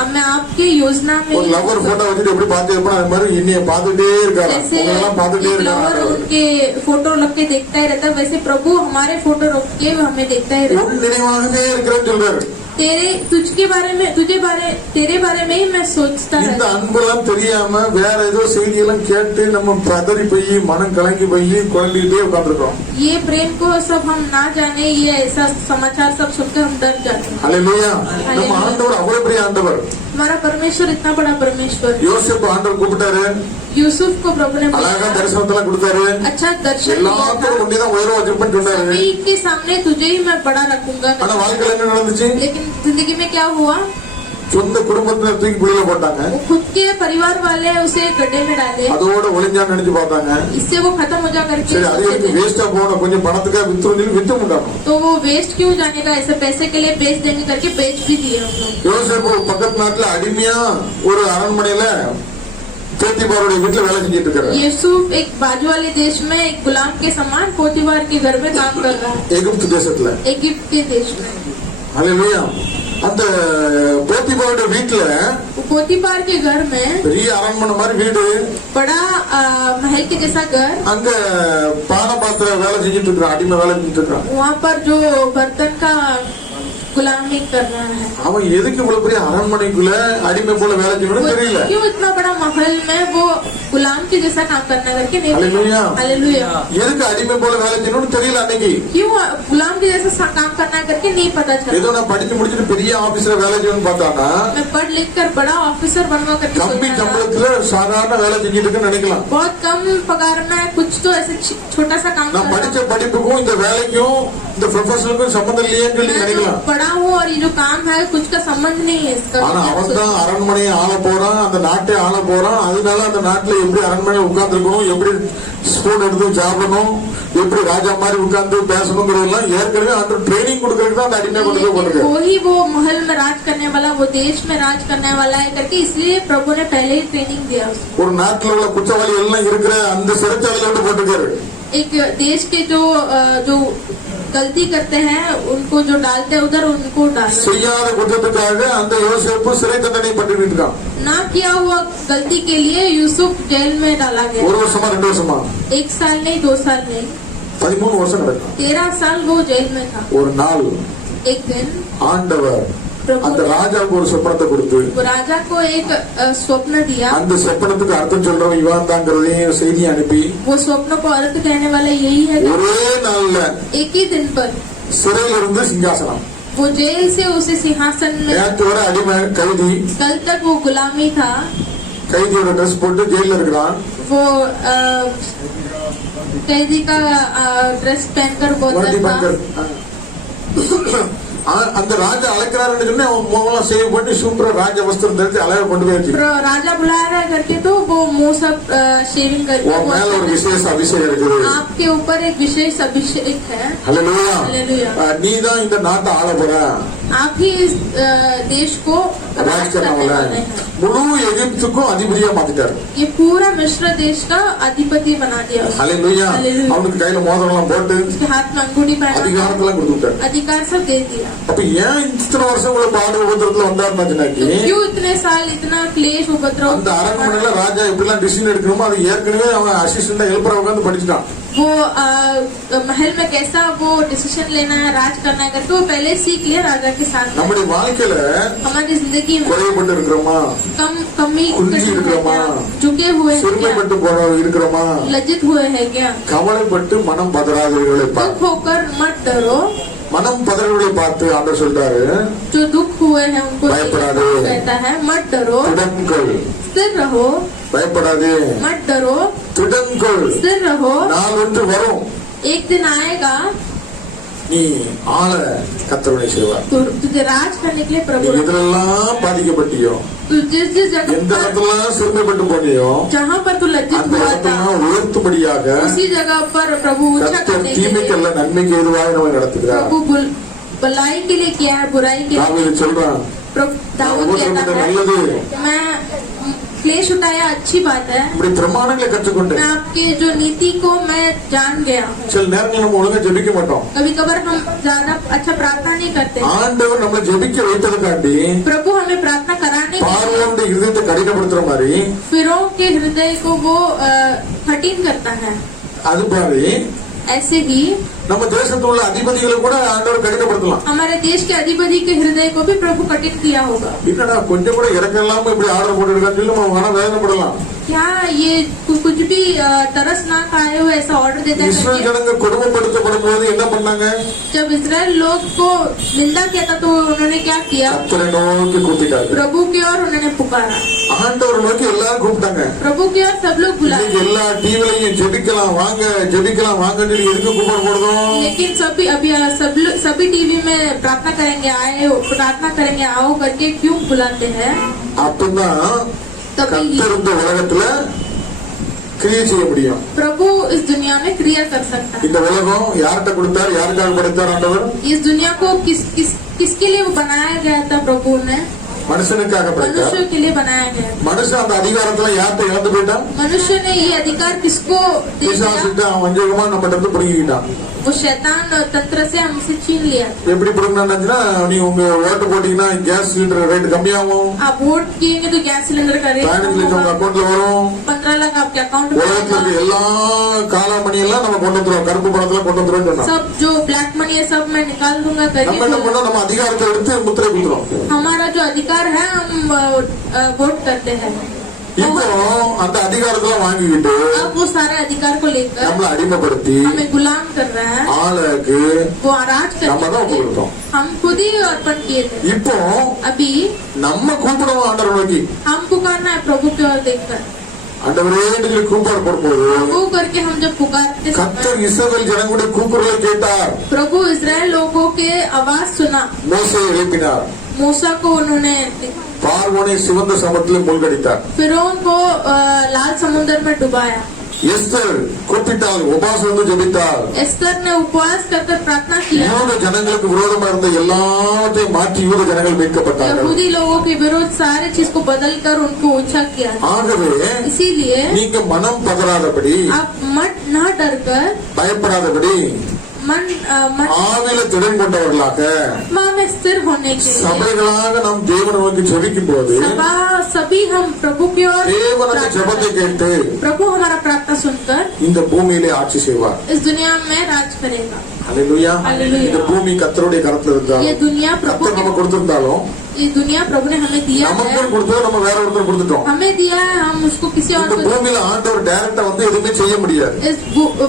अब मैं आपकी योजना में ஒரு லவர் போட்டோ வச்சுட்டு எப்படி பார்த்து இருப்பா அது மாதிரி என்னைய பார்த்துட்டே இருக்காரு. जैसे உங்களெல்லாம் பார்த்துட்டே एक लवर இருக்காரு. उनके फोटो रख के देखता ही रहता है, वैसे प्रभु हमारे फोटो रख के हमें देखता ही रहता உன் நினைவாகவே இருக்கிறேன்னு சொல்றாரு. है। तेरे बारे में ही मैं सोचता இந்த रहता हूँ। அன்பெல்லாம் தெரியாம வேற ஏதோ செய்தியெல்லாம் கேட்டு நம்ம பதறி போய் மனம் கலங்கி போய் குழம்பிக்கிட்டே உட்காந்துருக்கோம். ये प्रेम को सब हम ना जाने, ये ऐसा समाचार सब सुनकर हम डर जाते हैं। ஹல்லேலூயா. நம்ம ஆண்டவர் அவ்வளவு பெரிய ஆண்டவர். हमारा परमेश्वर इतना बड़ा परमेश्वर। யோசேப்பு ஆண்டவர் கூப்பிட்டாரு, यूसुफ को प्रभु ने அழகா बुलाया, தரிசனத்தெல்லாம் கொடுத்தாரு. अच्छा दर्शन दिया था। எல்லாத்துக்கும் உன்னைதான் உயரம் வச்சிருப்பேன்னு சொன்னாரு. सभी के सामने तुझे ही मैं बड़ा रखूंगा। ஆனா வாழ்க்கையில என்ன நடந்துச்சு? लेकिन जिंदगी में क्या हुआ? சொந்த குடும்பத்தினர் தூக்கி குழியில போட்டாங்க. वो खुद के परिवार वाले उसे गड्ढे में डाले, அதோட ஒளிஞ்சான்னு நினைச்சு பார்த்தாங்க. इससे वो खत्म हो जा करके சரி அது सोचे எனக்கு थे। வேஸ்டா போன கொஞ்சம் பணத்துக்காக வித்து வித்து முட்டாங்க. तो वो वेस्ट क्यों जाने का, ऐसे पैसे के लिए बेच देंगे करके बेच भी दिए हम लोग। யோசேப்பு பக்கத்து நாட்டுல அடிமையா ஒரு அரண்மனையில போத்திபாருடைய வீட்டுல வேலை செஞ்சிட்டு இருக்காரு. यूसुफ एक बाजू वाले देश में एक गुलाम के समान पोतीबार के घर में काम कर रहा है, எகிப்து தேசத்துல. इजिप्ट के देश में। ஹல்லேலூயா. அந்த போத்திபாருடைய வீட்டுல पोतीबार के घर में பெரிய அரண்மனை மாதிரி வீடு. बड़ा महल के जैसा घर, அங்க பானபாத்திர வேலை செஞ்சிட்டு இருக்கான், அடிமை வேலை செஞ்சிட்டு இருக்கான். वहाँ पर जो बर्तन का गुलामी कर रहा है। அவன் எதுக்கு இவ்வளவு பெரிய அரண்மனைக்குள்ள அடிமை போல வேலை செய்யணும்னு தெரியல. क्यों इतना बड़ा महल में वो गुलाम के जैसा काम करना करके नहीं। हालेलुया। हालेलुया। எதுக்கு அடிமை போல வேலை செய்யணும்னு தெரியல அன்னைக்கு. क्यों गुलाम के जैसा काम करना करके नहीं पता चला। ஏதோ நான் படிச்சு முடிச்சிட்டு பெரிய ஆபீஸ்ல வேலை செய்யணும்னு பார்த்தானா मैं पढ़ लिख कर बड़ा ऑफिसर बनवा करके கம்மி सोचा था। சம்பளத்துல சாதாரண வேலை செஞ்சுட்டு இருக்குன்னு நினைக்கலாம். बहुत कम पगार में कुछ तो ऐसे छोटा सा काम நான் कर படிச்ச रहा हूँ। படிப்புக்கும் இந்த வேலைக்கும் இந்த ப்ரொஃபஷனுக்கும் சம்பந்தம் இல்லையேன்னு சொல்லி मैं जो நினைக்கலாம். पढ़ा हूँ और ये जो काम है कुछ का संबंध नहीं है इसका। ஆனா அவன் தான் அரண்மனையை ஆள போறான், அந்த நாட்டை ஆள போறான். அதனால அந்த நாட்டுல எப்படி அரண்மனையில உட்கார்ந்து இருக்கணும், எப்படி ஸ்பூன் எடுத்து சாப்பிடணும், எப்படி ராஜா மாதிரி உட்கார்ந்து பேசணுங்கிறதெல்லாம் ஏற்கனவே அந்த ட்ரைனிங் கொடுக்கறதுக்கு தான் அந்த அடிமை கொண்டு போய் போட்டிருக்காரு. वो ही वो महल में राज करने वाला, वो देश में राज करने वाला है करके इसलिए प्रभु ने पहले ही ट्रेनिंग दिया उसको। ஒரு நாட்டுல உள்ள குற்றவாளி எல்லாம் இருக்கிற அந்த சிறைச்சாலையில வந்து போட்டிருக்காரு. एक देश के जो गलती करते हैं उनको जो डालते हैं उधर उनको डालना। செய்யாத குற்றத்துக்காக அந்த யோசேப்பு சிறை தண்டனை பட்டு இருக்கான். ना किया हुआ गलती के लिए यूसुफ जेल में डाला ஒரு गया। வருஷமா 2 வருஷமா 1 साल नहीं 2 साल नहीं 13 வருஷம் நடக்கும். 13 साल वो जेल में था। ஒரு நாள் एक दिन ஆண்டவர் प्रभु அந்த ने ராஜாவுக்கு ஒரு சொப்பனத்தை கொடுத்து वो राजा को एक स्वप्न दिया। அந்த சொப்பனத்துக்கு அர்த்தம் சொல்றவன் இவன் தாங்கிறதையும் செய்தி அனுப்பி वो स्वप्न को अर्थ कहने वाला यही है। ஒரே நாள்ல एक ही दिन पर சிறையில இருந்து சிங்காசனம். वो जेल से उसे सिंहासन में, நேற்று वரை அடிமை கைதி, कल तक वो गुलामी था, கைதியோட ட்ரெஸ் போட்டு ஜெயில இருக்கிறான். वो कैदी का ड्रेस पहनकर बोलता வரடி था। பங்கர். அந்த ராஜா அழைக்கிறாருன்னு சொன்னா அவன் முகலாம் சேவ் பண்ணி சூப்பரா ராஜ வஸ்திரம் தரித்து அழகா கொண்டு போய் வச்சு राजा बुला रहा है करके तो वो मुंह सब शेविंग करके உன் மேல ஒரு वो விசேஷ அபிஷேகம் இருக்குது. आपके ऊपर एक विशेष अभिषेक है। ஹல்லேலூயா. हालेलुया। நீ தான் இந்த நாட்டை ஆள போற. आप ही इस देश को ராஜ் राज करने கர்னவல वाले हैं। முழு எகிப்துக்கும் அதிபதியா மாத்திட்டாரு. ये पूरा मिस्र देश का अधिपति बना दिया उसको। ஹalleluya. हालेलुया। அவனுக்கு கையில மோதிரம் எல்லாம் போட்டு उसके हाथ में अंगूठी पहना, அதிகாரத்தெல்லாம் கொடுத்துட்டாரு. अधिकार सब दे दिया। அப்ப ஏன் இத்தனை வருஷம் இவ்வளவு பாடு உபத்திரத்துல வந்தாருனாச்சுனாக்கி क्यों इतने साल इतना क्लेश उपद्रव? அந்த அரண்மனையில ராஜா எப்படிலாம் டிசிஷன் எடுக்கணுமோ அது ஏற்கனவே அவன் அசிஸ்டண்டா ஹெல்ப்பரா உட்காந்து படிச்சுட்டான். वो महल में कैसा वो डिसीजन लेना है, राज करना है करके वो पहले सीख लिया राजा के साथ। நம்முடைய வாழ்க்கையில हमारी जिंदगी में குறைபட்டு இருக்கிறோமா, कमी कुंजी இருக்கிறோமா, झुके हुए हैं क्या? சிறுமைப்பட்டு இருக்கிறோமா, लज्जित हुए हैं क्या? கவலைப்பட்டு மனம் பதறாதவர்களை दुख होकर मत डरो। மனம் பதறவர்களை பார்த்து ஆண்டவர் சொல்றாரு, जो दुख हुए हैं उनको பயப்படாதே। कहता है मत डरो, திடன்கொள். स्थिर रहो, பயப்படாதே, मत डरो, திடன்கொள். स्थिर रहो। நாள் ஒன்று வரும், एक दिन आएगा நீ ஆள கர்த்தருடைய செய்வார். तो तुझे राज करने के लिए நீ प्रभु, எதிரெல்லாம் பாதிக்கப்பட்டியோ, तू जिस जिस जगह எந்த पर இடத்துலாம் சிறுமைப்பட்டு போனியோ जहाँ पर तू लज्जित அந்த हुआ था இடத்தெல்லாம் உயர்த்தும்படியாக उसी जगह पर प्रभु ऊंचा கர்த்தர் करने के लिए தீமைக்கல்ல நன்மைக்கு எதுவாக நம்மை நடத்துகிறார். प्रभु भलाई के लिए किया है, बुराई के लिए। தாவீது சொல்றான், प्रभु दाऊद कहता நல்லது, है मैं क्लेश उठाया अच्छी बात है, இப்படி பிரமாணங்களை கற்றுக்கொண்டு मैं आपके जो नीति को मैं जान गया हूँ। சில நேரங்கள் நம்ம ஒழுங்கா ஜெபிக்க மாட்டோம். कभी कभार हम ज्यादा अच्छा प्रार्थना नहीं करते। ஆண்டவர் நம்மளை ஜெபிக்க வைத்ததுக்காண்டி प्रभु हमें प्रार्थना कराने के लिए பார்வோனுடைய இருதயத்தை கடினப்படுத்துற மாதிரி फिरौन के हृदय को वो कठिन करता है। அது மாதிரி ऐसे ही நம்ம தேசத்துல உள்ள அதிபதிகளை கூட ஆண்டவர் கடினப்படுத்தலாம். हमारे देश के अधिपति के हृदय को भी प्रभु कठिन किया होगा। என்னடா கொஞ்சம் கூட இறக்கம் இல்லாம இப்படி ஆர்டர் போட்டுருக்கான்னு சொல்லி நம்ம மன வேதனைப்படலாம். क्या ये कुछ भी तरस ना खाए हुए ऐसा ऑर्डर देते இஸ்ரேல் हैं? ஜனங்க கொடுமைப்படுத்தப்படும் போது என்ன பண்ணாங்க? जब इसराइल लोग को निंदा किया था तो उन्होंने क्या किया? கர்த்தரை நோக்கி கூப்பிட்டாங்க. प्रभु की ओर उन्होंने पुकारा, ஆண்டவர் நோக்கி எல்லாரும் கூப்பிட்டாங்க. प्रभु की ओर सब लोग बुलाए। இன்னைக்கு எல்லா டிவிலையும் ஜெபிக்கலாம் வாங்க ஜெபிக்கலாம் வாங்கன்னு சொல்லி எதுக்கு கூப்பிட போடுறோம்? लेकिन सभी अभी सभी टीवी में प्रार्थना करेंगे आए, प्रार्थना करेंगे आओ करके क्यों बुलाते हैं? அப்பதான் तभी கர்த்தர் இந்த உலகத்துல கிரியை செய்ய முடியும். प्रभु इस दुनिया में क्रिया कर सकता है। இந்த உலகம் யார்கிட்ட கொடுத்தார், யாருக்காக படைத்தார் ஆண்டவர்? इस दुनिया को किसके लिए बनाया गया था? प्रभु ने மனுஷனுக்காக படைத்தார். मनुष्य के लिए बनाया गया। மனுஷன் அந்த அதிகாரத்துல யார்கிட்ட இழந்து போயிட்டான்? मनुष्य ने ये अधिकार किसको दे दिया? பிசாசுட்டு அவன் வஞ்சகமா நம்ம கிட்ட இருந்து பிடுங்கிக்கிட்டான். वो शैतान तंत्र से हमसे छीन लिया। எப்படி பிடுங்கினாச்சுன்னா, நீ உங்க ஓட்டு போட்டீங்கன்னா கேஸ் சிலிண்டர் ரேட் கம்மியாகும், आप वोट किएंगे तो गैस सिलेंडर का रेट 15 லட்சம் உங்க அக்கௌண்ட்ல வரும், 15 लाख आपके अकाउंट में உலகத்துல आएगा। இருக்க எல்லா காலாமணி எல்லாம் நம்ம கொண்டு வந்துருவோம், கருப்பு பணத்துல கொண்டு வந்துருவோம் சொன்னா सब जो ब्लैक मनी है सब मैं निकाल दूंगा நம்ம என்ன करके பண்ணோம்? நம்ம அதிகாரத்தை எடுத்து முத்திரை குத்துறோம். हमारा जो अधिकार है हम वोट करते हैं। இப்போ அந்த அதிகாரத்துல வாங்கிக்கிட்டு अब वो सारे अधिकार को लेकर நம்மள அடிமைப்படுத்தி हमें गुलाम कर रहा है, ஆளுக்கு वो राज நம்ம தான் करने के लिए கொடுத்தோம். हम खुद ही अर्पण किए थे। இப்போ अभी நம்ம கூப்பிடுவோம் ஆண்டவர் நோக்கி, हम पुकारना है प्रभु की ओर देखकर। ஆண்டவரே சொல்லி கூப்பாடு போடும்போது वो करके हम जब पुकारते समय கர்த்தர் இஸ்ரவேல் ஜனங்களுடைய கூக்குரலை கேட்டார். प्रभु इजराइल लोगों के आवाज सुना, மோசேயை எழுப்பினார். मूसा को उन्होंने, பார்வோனை சிவந்த சமுத்திரத்திலே மூழ்கடித்தார். फिरौन को लाल समुद्र में डुबाया। எஸ்தர் கூப்பிட்டால், உபாசம் வந்து ஜெபித்தார். एस्तर ने उपवास कर प्रार्थना किया। யூத ஜனங்களுக்கு விரோதமா இருந்த எல்லாத்தையும் மாற்றி யூத ஜனங்கள் மீட்கப்பட்டார்கள். यहूदी लोगों के विरुद्ध सारे चीज को बदल कर उनको ऊंचा किया। ஆகவே इसीलिए நீங்க மனம் பதறாதபடி, आप मत ना डर कर பயப்படாதபடி, मन ஆவில திடன் கொண்டவர்களாக आत्मा में स्थिर होने के लिए சபைகளாக நாம் தேவனை நோக்கி ஜெபிக்கும் போது सभी हम प्रभु की ओर தேவனுடைய प्रार्थना ஜெபத்தை करें। கேட்டு प्रभु हमारा प्रार्थना सुनकर இந்த பூமியிலே ஆட்சி செய்வார். इस दुनिया में राज करेगा। அல்லேலூயா. அல்லேலூயா. இந்த பூமி கர்த்தருடைய கரத்துல ये இருந்தாலும், दुनिया प्रभु கர்த்தர் நமக்கு கொடுத்திருந்தாலும், ये दुनिया प्रभु ने हमें दिया है, நமக்கு கொடுத்ததை நம்ம வேற ஒருத்தர் கொடுத்துட்டோம். हमें दिया है, हम उसको किसी और இந்த को। பூமியில ஆண்டவர் டைரக்டா வந்து எதுவுமே செய்ய முடியாது. इस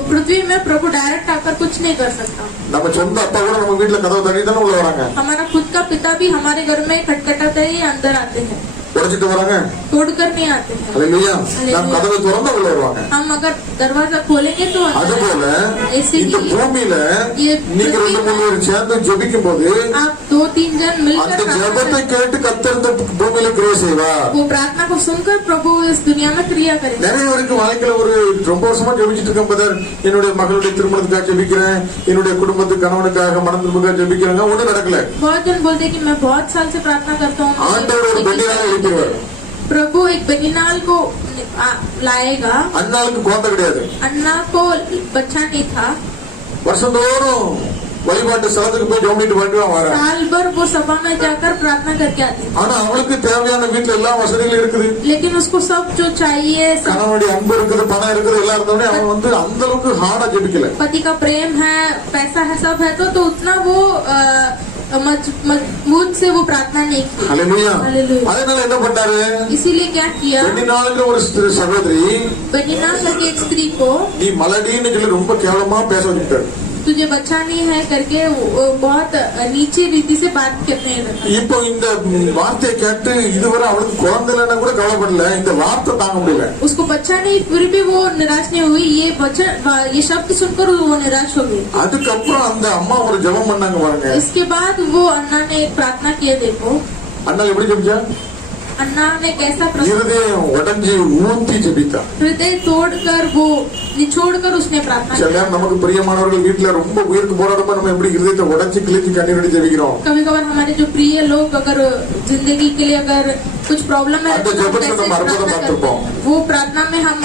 पृथ्वी में प्रभु डायरेक्ट आकर कुछ नहीं कर सकता। நம்ம சொந்த அப்பா கூட நம்ம வீட்டுல கதவு தண்ணி தானே உள்ள வராங்க, हमारा खुद का पिता भी हमारे घर में खटखटाते ही अंदर आते हैं, உடைச்சிட்டு வராங்க. तोड़कर नहीं आते हैं। அல்லேலூயா. நாம் கதவை திறந்தா உள்ள வருவாங்க. हम अगर दरवाजा खोलेंगे तो अंदर அதுபோல आएंगे। ऐसे இந்த ही பூமியில ये நீங்க पृथ्वी 2-3 में பேர் சேர்ந்து ஜெபிக்கும் போது आप 2 2-3 जन मिलकर அந்த प्रार्थना ஜெபத்தை करें, கேட்டு கர்த்தர் இந்த பூமியில கிரியை செய்வார். वो प्रार्थना को सुनकर प्रभु इस दुनिया में क्रिया करेंगे। நிறைய பேருக்கு வாழ்க்கையில ஒரு ரொம்ப வருஷமா ஜெபிச்சிட்டு இருக்கேன் பதர், என்னுடைய மகளுடைய திருமணத்துக்காக ஜெபிக்கிறேன், என்னுடைய குடும்பத்துக்கு கணவனுக்காக மனம் திரும்புக்காக ஜெபிக்கிறேங்க, ஒண்ணும் நடக்கல. बहुत जन बोलते हैं कि मैं बहुत साल से प्रार्थना करता हूँ, ஆண்டவர் ஒரு பெண்ணினால எழுப்பிடுவார். प्रभु एक बेनीनाल को लाएगा। அண்ணாளுக்கு குழந்தை கிடையாது, अन्ना को बच्चा नहीं था, வருஷந்தோறும் வழிபாட்டு ஸ்தலத்துக்கு போய் ஜெபிட்டு பண்ணிட்டு வரேன். साल भर वो सभा में जाकर प्रार्थना करके आती थी, ஆனா அவளுக்கு தேவையான வீட்டுல எல்லா வசதிகளும் இருக்குது, लेकिन उसको सब जो चाहिए, सब கணவனுடைய அன்பு இருக்குது, பணம் இருக்குது, எல்லாம் இருந்தோடனே அவன் வந்து அந்த அளவுக்கு ஹார்டா ஜெபிக்கல. पति का प्रेम है, पैसा है, सब है, तो उतना वो मजबूत से वो प्रार्थना नहीं की। ஹல்லேலூயா. हालेलुया। அதனால என்ன பண்ணாரு, इसीलिए क्या किया, பெண்ணினாளுங்கிற ஒரு சகோதரி बेनीनाल की एक स्त्री को நீ மலடின்னு சொல்லி ரொம்ப கேவலமா பேச வச்சுட்டாரு. तुझे बच्चा नहीं है करके वो बहुत नीचे रीति से बात करने लगा। இப்போ இந்த வார்த்தையை கேட்டு இதுவரை அவளுக்கு குழந்தை இல்லைன்னா கூட கவலைப்படல, இந்த வார்த்தை தாங்க முடியல. उसको बच्चा नहीं, फिर भी वो निराश नहीं हुई, ये शब्द सुनकर वो निराश हो गई। அதுக்கப்புறம் அந்த அம்மா ஒரு ஜெபம் பண்ணாங்க பாருங்க. इसके बाद वो अन्ना ने एक प्रार्थना किया। देखो அண்ணா எப்படி ஜெபிச்சா, अन्ना ने कैसा प्रार्थना, இருதயம் உடைஞ்சு ஊத்தி ஜெபித்தா. हृदय तोड़कर वो निचोड़कर उसने प्रार्थना சில की। நேரம் நமக்கு பிரியமானவர்கள் வீட்டுல ரொம்ப உயிருக்கு போராடும்போது நம்ம எப்படி இருதயத்தை உடைச்சு கிழிச்சு கண்ணீர் வடி ஜெபிக்கிறோம். कभी कभार हमारे जो प्रिय लोग अगर जिंदगी के लिए अगर कुछ प्रॉब्लम है, அந்த तो हम ஜெபத்துல कैसे நம்ம அற்புதம் प्रार्थना करते பார்த்திருப்போம். हैं। वो प्रार्थना में हम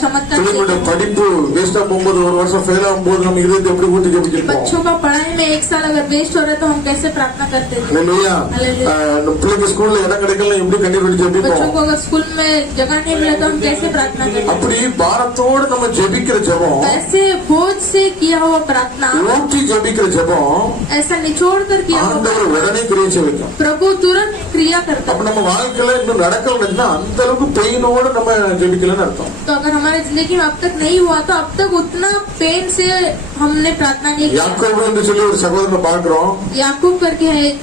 चमत्कार பிள்ளைங்களுடைய देखते हैं। படிப்பு வேஸ்டா போகும்போது, ஒரு வருஷம் ஃபெயில் ஆகும்போது நம்ம இருதயத்தை எப்படி ஊத்தி ஜெபிச்சிருப்போம். बच्चों का पढ़ाई में 1 साल अगर वेस्ट हो रहा है तो हम कैसे प्रार्थना करते थे। ஹல்லேலூயா. हालेलुया। பிள்ளைக்கு ஸ்கூல்ல இடம் கிடைக்கல எப்படி கண்ணீர் வடி बच्चों ஜெபிப்போம். को अगर स्कूल में जगह नहीं मिला तो हम कैसे प्रार्थना करते அப்படி பாரத்தோடு நம்ம ஜெபிக்கிற ஜெபம், हैं। ऐसे बोझ से किया हुआ प्रार्थना, ஊற்றி ஜெபிக்கிற ஜெபம் ऐसा निचोड़ कर किया हुआ ஆண்டவர் प्रार्थना, உடனே கிரியை செய்யும். प्रभु तुरंत क्रिया करता அப்ப है। நம்ம வாழ்க்கையில இன்னும் நடக்கலன்னா அந்த அளவுக்கு பெயினோடு நம்ம ஜெபிக்கலன்னு அர்த்தம். तो अगर हमारी जिंदगी में अब तक नहीं हुआ तो अब तक उतना पेन से हमने प्रार्थना नहीं किया। யாக்கோபு என்று சொல்லி ஒரு சகோதரனை பார்க்கிறோம். याकूब करके एक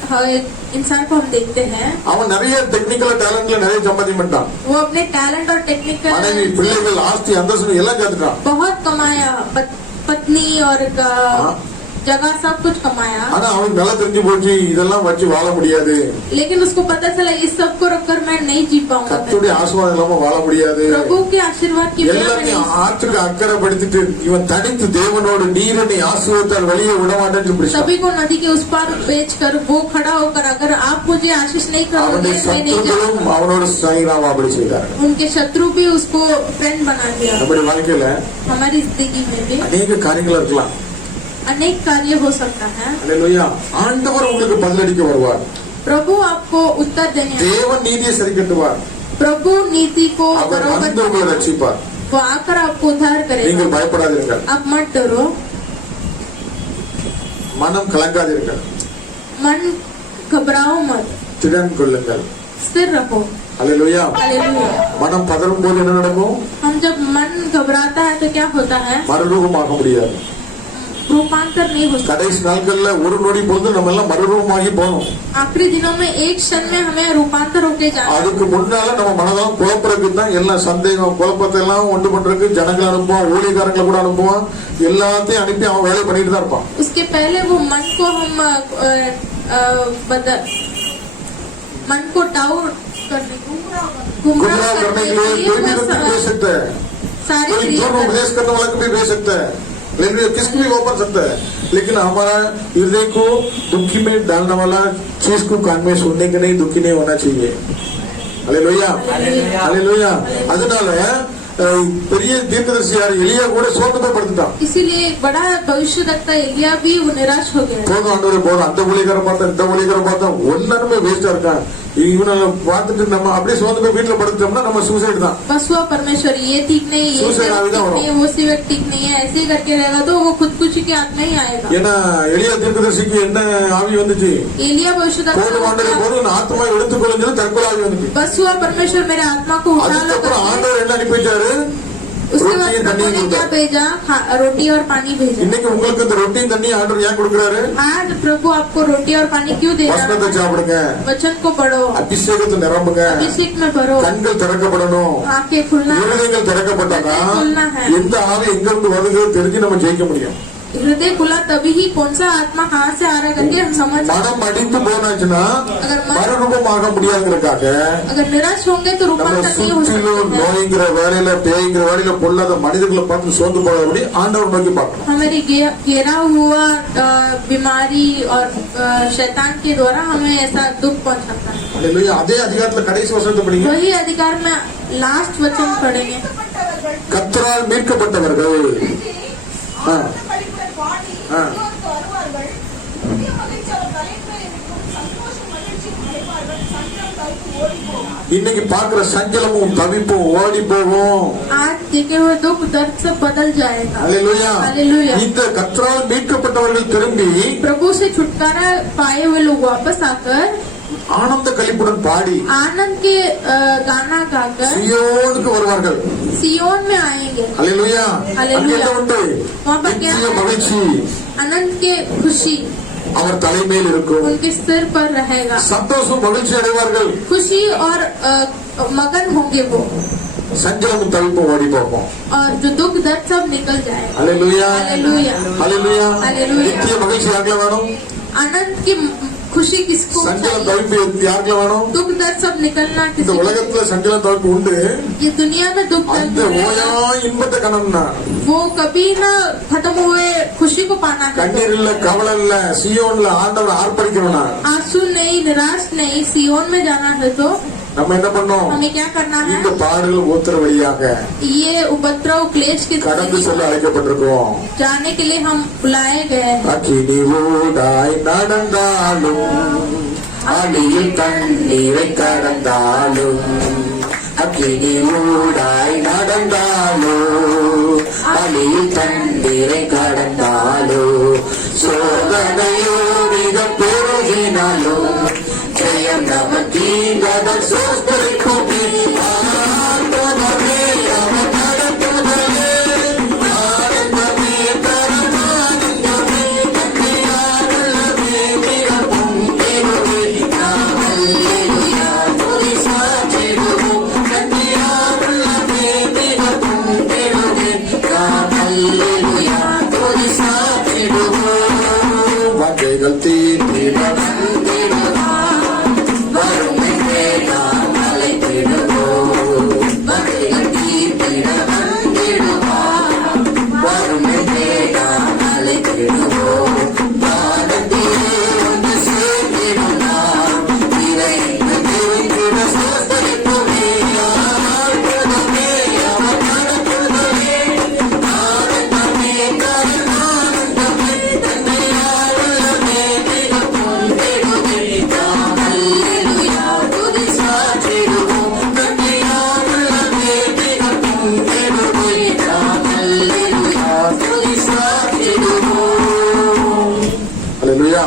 इंसान को हम देखते हैं, அவன் நிறைய டெக்னிக்கல் டேலண்ட்ல நிறைய சம்பாதியம் பண்ணிட்டான். वो अपने टैलेंट और மனைவி, टेक्निकल பிள்ளைகள், ஆஸ்தி, அந்தஸ்து எல்லாம் சேர்த்துட்டான். बहुत कमाया, पत्नी और हाँ। जगह सब कुछ कमाया, ஆனா அவனுக்கு நல்லா தெரிஞ்சு போச்சு இதெல்லாம் வச்சு வாழ முடியாது, लेकिन उसको पता चला इस सब को रखकर मैं नहीं जी पाऊंगा, கர்த்தருடைய ஆசீர்வாதம் இல்லாம வாழ முடியாது. प्रभु के आशीर्वाद की बिना मैं எல்லாத்தையும் नहीं। ஆற்றுக்கு அக்கறைப்படுத்திட்டு இவன் தனித்து தேவனோடு நீர் என்னை ஆசீர்வதித்தால் வெளியே விட மாட்டேன்னு பிடிச்சான். सभी को नदी के उस पार बेचकर वो खड़ा होकर अगर आप मुझे आशीष नहीं करोगे அவனுடைய मैं नहीं சத்துருக்களும் जाऊंगा। அவனோடு சைனாவா அப்படி செய்தார்கள். उनके शत्रु भी उसको फ्रेंड बना दिया। நம்முடைய வாழ்க்கையில हमारी जिंदगी में भी அநேக காரியங்கள் இருக்கலாம். अनेक कार्य हो सकता है। அல்லேலூயா. ஆண்டவர் உங்களுக்கு பதிலளிக்க வருவார். प्रभु आपको उत्तर देने, தேவன் நீதியை சரி கட்டுவார். प्रभु नीति को அவர் बरोबर வந்து உங்களை करेगा। ரட்சிப்பார். वो आकर आपको उद्धार நீங்கள் करेगा। பயப்படாதீர்கள், आप मत डरो, மனம் கலங்காதீர்கள், मन घबराओ मत, திடன் கொள்ளுங்கள். स्थिर रहो। அல்லேலூயா. हालेलुया। மனம் பதறும் போது என்ன நடக்கும், हम जब मन घबराता है तो क्या होता है, மறுரூபமாக முடியாது. रूपांतर नहीं हो सकता। கடைசி நாட்கள்ல ஒரு நொடி பொழுது நம்ம எல்லாம் மறுரூபமாகி போகணும். आखिरी दिनों में एक क्षण में हमें रूपांतर होके जाना। அதுக்கு முன்னால நம்ம மனதெல்லாம் குழப்பறதுக்கு தான் எல்லாம் சந்தேகம் குழப்பத்தை எல்லாம் உண்டு பண்றதுக்கு ஜனங்களை அனுப்புவோம், ஊழியக்காரங்களை கூட அனுப்புவோம், எல்லாத்தையும் அனுப்பி அவன் வேலை பண்ணிட்டு தான் இருப்பான். उसके पहले वो मन को हम मन को डाउन करने, गुमराह गुमराह करने के लिए कोई भी व्यक्ति भेज सकता है, सारी कोई क्रिया झूठ उपदेश करने वाला को भी भेज सकता है, लेकिन किसको भी वापर सकता है, लेकिन हमारा हृदय को दुखी में डालने वाला चीज को कान में सुनने के नहीं, दुखी नहीं होना चाहिए. हालेलुया. हालेलुया. அதனால பெரிய தீர்க்கதரிசியார் எலியா கூட சோர்ந்து போய் படுத்துட்டான். इसीलिए एक बड़ा भविष्यवक्ता एलिया भी वो निराश हो गया। போதும் ஆண்டவரே போதும், அந்த ஊழியக்கார பார்த்தா இந்த ஊழியக்கார பார்த்தா ஒன்னுமே வேஸ்டா இருக்கான், இவனை பார்த்துட்டு நம்ம அப்படியே சோர்ந்து போய் வீட்டுல படுத்துட்டோம்னா நம்ம சூசைட் தான். बस हुआ परमेश्वर ये ठीक नहीं, ये Suicide सेवक आवेगा ठीक और- नहीं, वो सेवक ठीक नहीं है, ऐसे ही करके रहेगा तो वो खुदकुशी की आत्मा ही आएगा। ஏன்னா எலியா தீர்க்கதரிசிக்கு என்ன ஆவி வந்துச்சு, एलिया போதும் ஆண்டவரே भविष्यवक्ता போதும் ஆத்மா எடுத்துக்கொள்ளும் தற்கொலை ஆவி வந்துச்சு. बस हुआ परमेश्वर मेरे आत्मा को उठा लो அதுக்கப்புறம் करके। ஆண்டவர் என்ன அனுப்பிச்சாரு, उसके बाद ரொட்டியும் प्रभु தண்ணியும் ने क्या கொடுத்தாரு. भेजा, रोटी और पानी भेजा। இன்னைக்கு உங்களுக்கு இந்த ரொட்டியும் தண்ணியும் ஆண்டவர் ஏன் கொடுக்குறாரு, आज प्रभु आपको रोटी और पानी क्यों दे வசனத்தை रहा है, சாப்பிடுங்க, वचन को पढ़ो, அபிஷேகத்தை நிரம்புங்க, अभिषेक में भरो, கண்கள் திறக்கப்படணும், आंखें खुलना, இருதயங்கள் திறக்கப்பட்டாதான் खुलना है। எந்த ஆவி எங்க இருந்து வருது தெரிஞ்சு நம்ம ஜெயிக்க முடியும். हृदय खुला तभी ही कौन सा आत्मा कहाँ से आ रहा है करके हम समझ सकते மனம் அடித்து போனாச்சுன்னா अगर मन மறுரூபமாக முடியாதுக்காக अगर निराश होंगे तो நம்ம रूपांतर नहीं हो சுற்றிலும் सकता है। நோய்ங்கிற வேலையில பேய்ங்கிற வேலையில பொல்லாத மனிதர்களை பார்த்து சோர்ந்து போகாதபடி ஆண்டவர் நோக்கி பார்க்கணும். हमारी घेरा हुआ बीमारी और शैतान के द्वारा हमें ऐसा दुख पहुंचाता है। அல்லேலூயா. அதே அதிகாரத்துல கடைசி வசனத்தை படிங்க. वही अधिकार में लास्ट वचन पढ़ेंगे। கர்த்தரால் மீட்கப்பட்டவர்கள் ஆ, ஆ. இன்னைக்கு பாக்குற சஞ்சலமும் தவிப்பும் ஓடி போகும். आज देखे हुए दुख दर्द से बदल जाएगा। அல்லேலூயா. हालेलुया। இந்த கர்த்தரால் மீட்கப்பட்டவர்கள் திரும்பி प्रभु से छुटकारा पाए हुए लोग वापस आकर ஆனந்த களிப்புடன் பாடி आनंद के गाना गाकर சியோனுக்கு வருவார்கள். सियोन में आएंगे। அல்லேலூயா. அல்லேலூயா. அங்கே என்ன உண்டு? वहाँ पर क्या நித்திய है? மகிழ்ச்சி आनंद के खुशी அவர் தலைமையில் இருக்கும். उनके सिर पर रहेगा। சந்தோஷம் மகிழ்ச்சி அடைவார்கள். खुशी और मगन होंगे वो, சஞ்சலமும் தவிப்பும் ஓடி போகும். और जो दुख दर्द सब निकल जाएगा। அல்லேலூயா. हालेलुया। அல்லேலூயா. அல்லேலூயா. நித்திய மகிழ்ச்சி யாருக்குள்ள வேணும்? आनंद की खुशी किसको சஞ்சலம் चाहिए? தவிப்பு யாருக்குள்ள வேணும்? दुख दर्द सब निकलना இந்த किसी को? உலகத்துல சஞ்சலம் தவிப்பு உண்டு. ये दुनिया में दुख दर्द அந்த ஓயா मिलेगा। இன்பத்தை கணம்னா वो कभी ना खत्म हुए खुशी को पाना है। கண்ணீர் இல்ல, கவலை இல்ல, சியோன்ல ஆண்டவர் ஆர்ப்பரிக்கிறோம்னா आंसू नहीं, निराश नहीं, सियोन में जाना है तो நம்ம என்ன பண்ணோம்? हमें क्या करना है? இந்த பாடுகள் ஒருத்தர் வழியாக ये उपद्रव क्लेश के கடந்து செல்ல அழைக்கப்பட்டிருக்கோம். जाने के लिए हम बुलाए गए हैं। அக்கினி ஊடாய் நடந்தாலும் அடியில் தண்ணீரை கடந்தாலும் அக்கினி ஊடாய் நடந்தாலும் அடியில் தண்ணீரை கடந்தாலும் சோதனையோ மிக பெருகினாலும் ஜெயம் நமக்கீங்கத சோஸ்தரிக்கும் வகைகள் தீர்த்திட வறுமை வேண்டாம் அழைத்திடுவோம். வகைகள் தீர்த்திட வந்திடுவோம். வறுமை வேண்டாம் அழைத்திடுவோம். வானத்திலே வந்து சேர்ந்திடுவோம். இறைக்கு நிறைந்திட சோதரிப்புமே. ஆனந்தமே அவர் நடத்துவதே. ஆனந்தமே கருணானந்தமே தந்தையாருள்ளமே மிகவும் தேடுதே. நாம் அல்லேலூயா துதி சாற்றிடுவோம். தந்தையாருள்ளமே மிகவும் தேடுதே. நாம் அல்லேலூயா துதி சாற்றிடுவோம். அல்லேலூயா.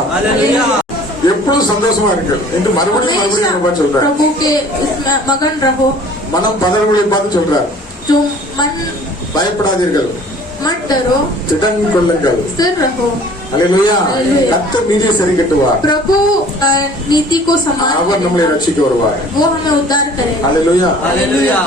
எப்பொழுதும் சந்தோஷமா இருக்கு என்று மறுபடியும் हमेशा மறுபடியும் சொல்றார். प्रभु के इसमें मगन रहो। மனம் பதறுகளை பார்த்து சொல்றார். जो मन பயப்படாதீர்கள், मत डरो, திடன் கொள்ளுங்கள். स्थिर रहो। அல்லேலூயா. அல்லேலூயா. கர்த்தர் நீதியை சரி கட்டுவார். प्रभु नीति को सम्मान அவர் நம்மளை ரட்சிக்க வருவார். वो हमें उद्धार करेगा। Hallelujah. Hallelujah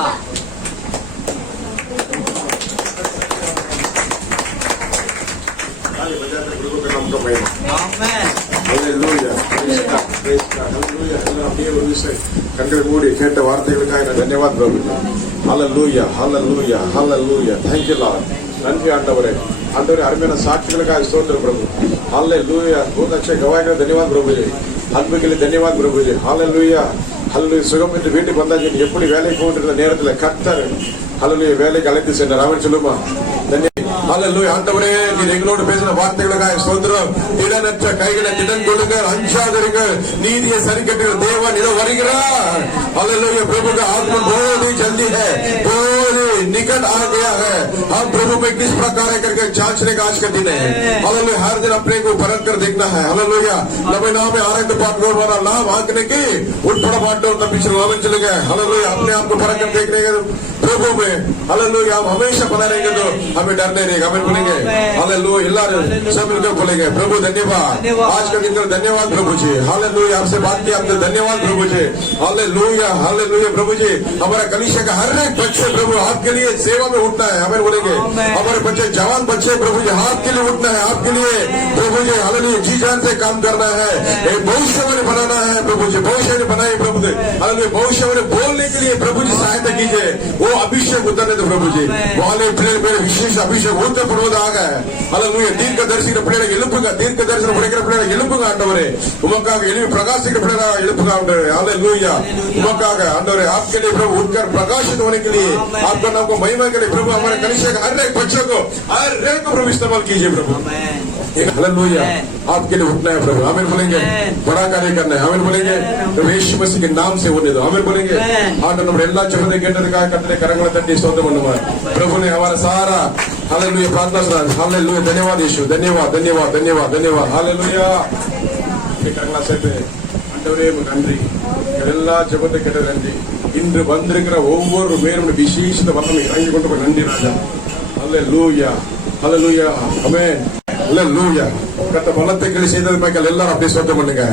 amen Hallelujah. Praise God. Praise God. Hallelujah. எல்லாம் அப்படியே ஒரு விஷயம். கண்களை மூடி கேட்ட வார்த்தைகளுக்காக நான் தன்யவாத் பிரபு. Hallelujah. Hallelujah. Hallelujah. Thank you Lord. நன்றி ஆண்டவரே. ஆண்டவரே அருமையான சாட்சிகளுக்காக ஸ்தோத்திரம் பிரபு. Hallelujah. बहुत अच्छे गवाह धन्यवाद प्रभु जी. அன்பு के लिए धन्यवाद प्रभु जी. Hallelujah. Hallelujah. சுகம் என்று வீட்டுக்கு வந்தாச்சு எப்படி வேலைக்கு போகின்ற நேரத்தில் கர்த்தர் Hallelujah வேலைக்கு அழைத்து சென்றார். அவன் சொல்லுமா Hallelujah. ஆண்டவரே நீர் எங்களோடு பேசின வார்த்தைகளுக்காக ஸ்தோத்திரம். திடனற்ற கைகளை திடன் கொள்ளுங்கள், அஞ்சாதிருங்கள், நீதியை சரி கட்டுகிற தேவன் இதோ வருகிறார். Hallelujah. प्रभु का आगमन बहुत ही जल्दी है, बहुत ही निकट आ गया है. हम प्रभु में किस प्रकार करके जांचने का आज का दिन है. Hallelujah. हर दिन अपने को परख कर देखना है. Hallelujah. नबे नाम में आनंद पाठों वाला लाभ आंकने की उठपड़ा पाठों तब पिछले वाले चले गए. Hallelujah. अपने आप को परख कर देखने के प्रभु में Hallelujah. हम हमेशा बना रहेंगे तो हमें डरने नहीं. हमें बोलेंगे Hallelujah. எல்லாரும் सब मिलकर बोलेंगे प्रभु धन्यवाद. आज का दिन धन्यवाद प्रभु जी. Hallelujah. आपसे बात किया आपने धन्यवाद प्रभु जी. Hallelujah. Hallelujah प्रभु जी. हमारा कलीसिया का हर एक बच्चे प्रभु आपके लिए सेवा में उठना है, हमें बोलेंगे हमारे बच्चे जवान बच्चे प्रभु जी हाथ के लिए उठना है, आपके लिए प्रभु जी हालेलुया जी जान से काम करना है, एक भविष्यवाणी बनाना है प्रभु जी, भविष्यवाणी बनाए प्रभु जी, हालेलुया भविष्यवाणी बोलने के लिए प्रभु जी सहायता कीजिए, वो अभिषेक उतरने दो प्रभु जी, वाले पिल्ले विशेष अभिषेक ஊத்த போடுவதாக அல்லேலூயா தீர்க்கதரிசிக்கிற பிள்ளைகளை எழுப்புங்க, தீர்க்கதரிசனம் படிக்கிற பிள்ளைகளை எழுப்புங்க ஆண்டவரே, உமக்காக எழுப்பி பிரகாசிக்கிற பிள்ளைகளை எழுப்புங்க ஆண்டவரே, அல்லேலூயா உமக்காக ஆண்டவரே आपके लिए प्रभु उठकर प्रकाशित होने के लिए आपका नाम को महिमा के लिए प्रभु हमारे कलीसिया के हर एक बच्चे को हर एक को प्रभु इस्तेमाल कीजिए प्रभु, हालेलुया आपके लिए उठना है प्रभु, आमीन बोलेंगे, बड़ा कार्य करना है, आमीन बोलेंगे, प्रभु यीशु मसीह के नाम से होने दो, आमीन बोलेंगे, ஆண்டவர் நம்ம எல்லா ஜெபத்தை கேட்டதுக்காக கர்த்தருடைய கரங்களை தட்டி ஸ்தோத்திரம் பண்ணுவார், प्रभु ने हमारा सारा हालेलुया प्रार्थना सुना, हालेलुया धन्यवाद यीशु, धन्यवाद धन्यवाद धन्यवाद धन्यवाद हालेलुया கரங்களை சேர்த்து ஆண்டவரே உமக்கு நன்றி, எல்லா ஜெபத்தை கேட்டது நன்றி, இன்று வந்திருக்கிற ஒவ்வொரு பேரும் விசேஷ வல்லமை இறங்கி கொண்டு போய் நன்றி ராஜா, ஹalleluya ஹalleluya ஆமென் ஹalleluya கத்த பலத்தை கிளி செய்தது மக்கள் எல்லாரும் அப்படியே ஸ்தோத்திரம் பண்ணுங்க,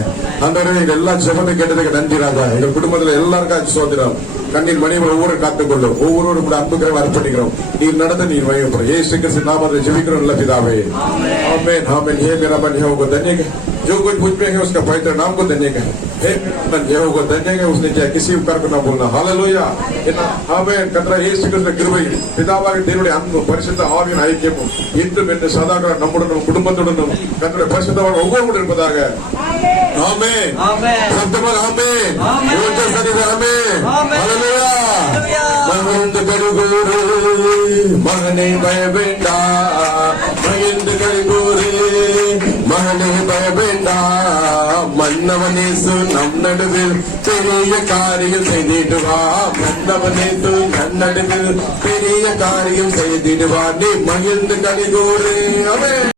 ஆண்டவரே இந்த எல்லா ஜெபத்தை கேட்டதுக்கு நன்றி ராஜா, எங்க குடும்பத்துல எல்லாருக்கும் ஸ்தோத்திரம், கண்ணீர் மணிகள் ஒவ்வொரு காத்துக்கொள்ளும், ஒவ்வொரு கூட அன்புக்கிறவங்க அர்ப்பணிக்கிறோம், நீர் நடந்த நீர் வழிபடுறோம், இயேசு கிறிஸ்து நாமத்தில் ஜெபிக்கிறோம் நல்ல பிதாவே ஆமென் ஆமென் हे मेरा मन यहोवा को धन्य है, जो कुछ मुझ में है उसका पवित्र नाम को धन्य है, हे मेरा मन यहोवा को धन्य है, उसने चाहे किसी उपकार को ना बोलना, हालेलुया ஆமென் கர்த்தர் இயேசு கிறிஸ்து கிருபை பிதாவாகிய தேவனுடைய அன்பு பரிசுத்த ஆவியின் ஐக்கியமும் இன்றும் என்று சதாகாலம் நம்முடனும் குடும்பத்துடனும் கர்த்தருடைய பரிசுத்தவான் ஒவ்வொருவரும் இருப்பதாக ஆமென் ஆமென் சத்தமாக ஆமென் ஆமென் ஹalleluya மகிழ்ந்து கருகூரு மகனே பயவேண்டா, மகிழ்ந்து கருகூரு மகனே பயவேண்டா, மன்னவனேசு நம் நடுவில் பெரிய காரியம் செய்திடுவா, மன்னவனேசு நம் நடுவில் பெரிய காரியம் செய்திடுவா, நீ மகிழ்ந்து கருகூரு ஆமென்.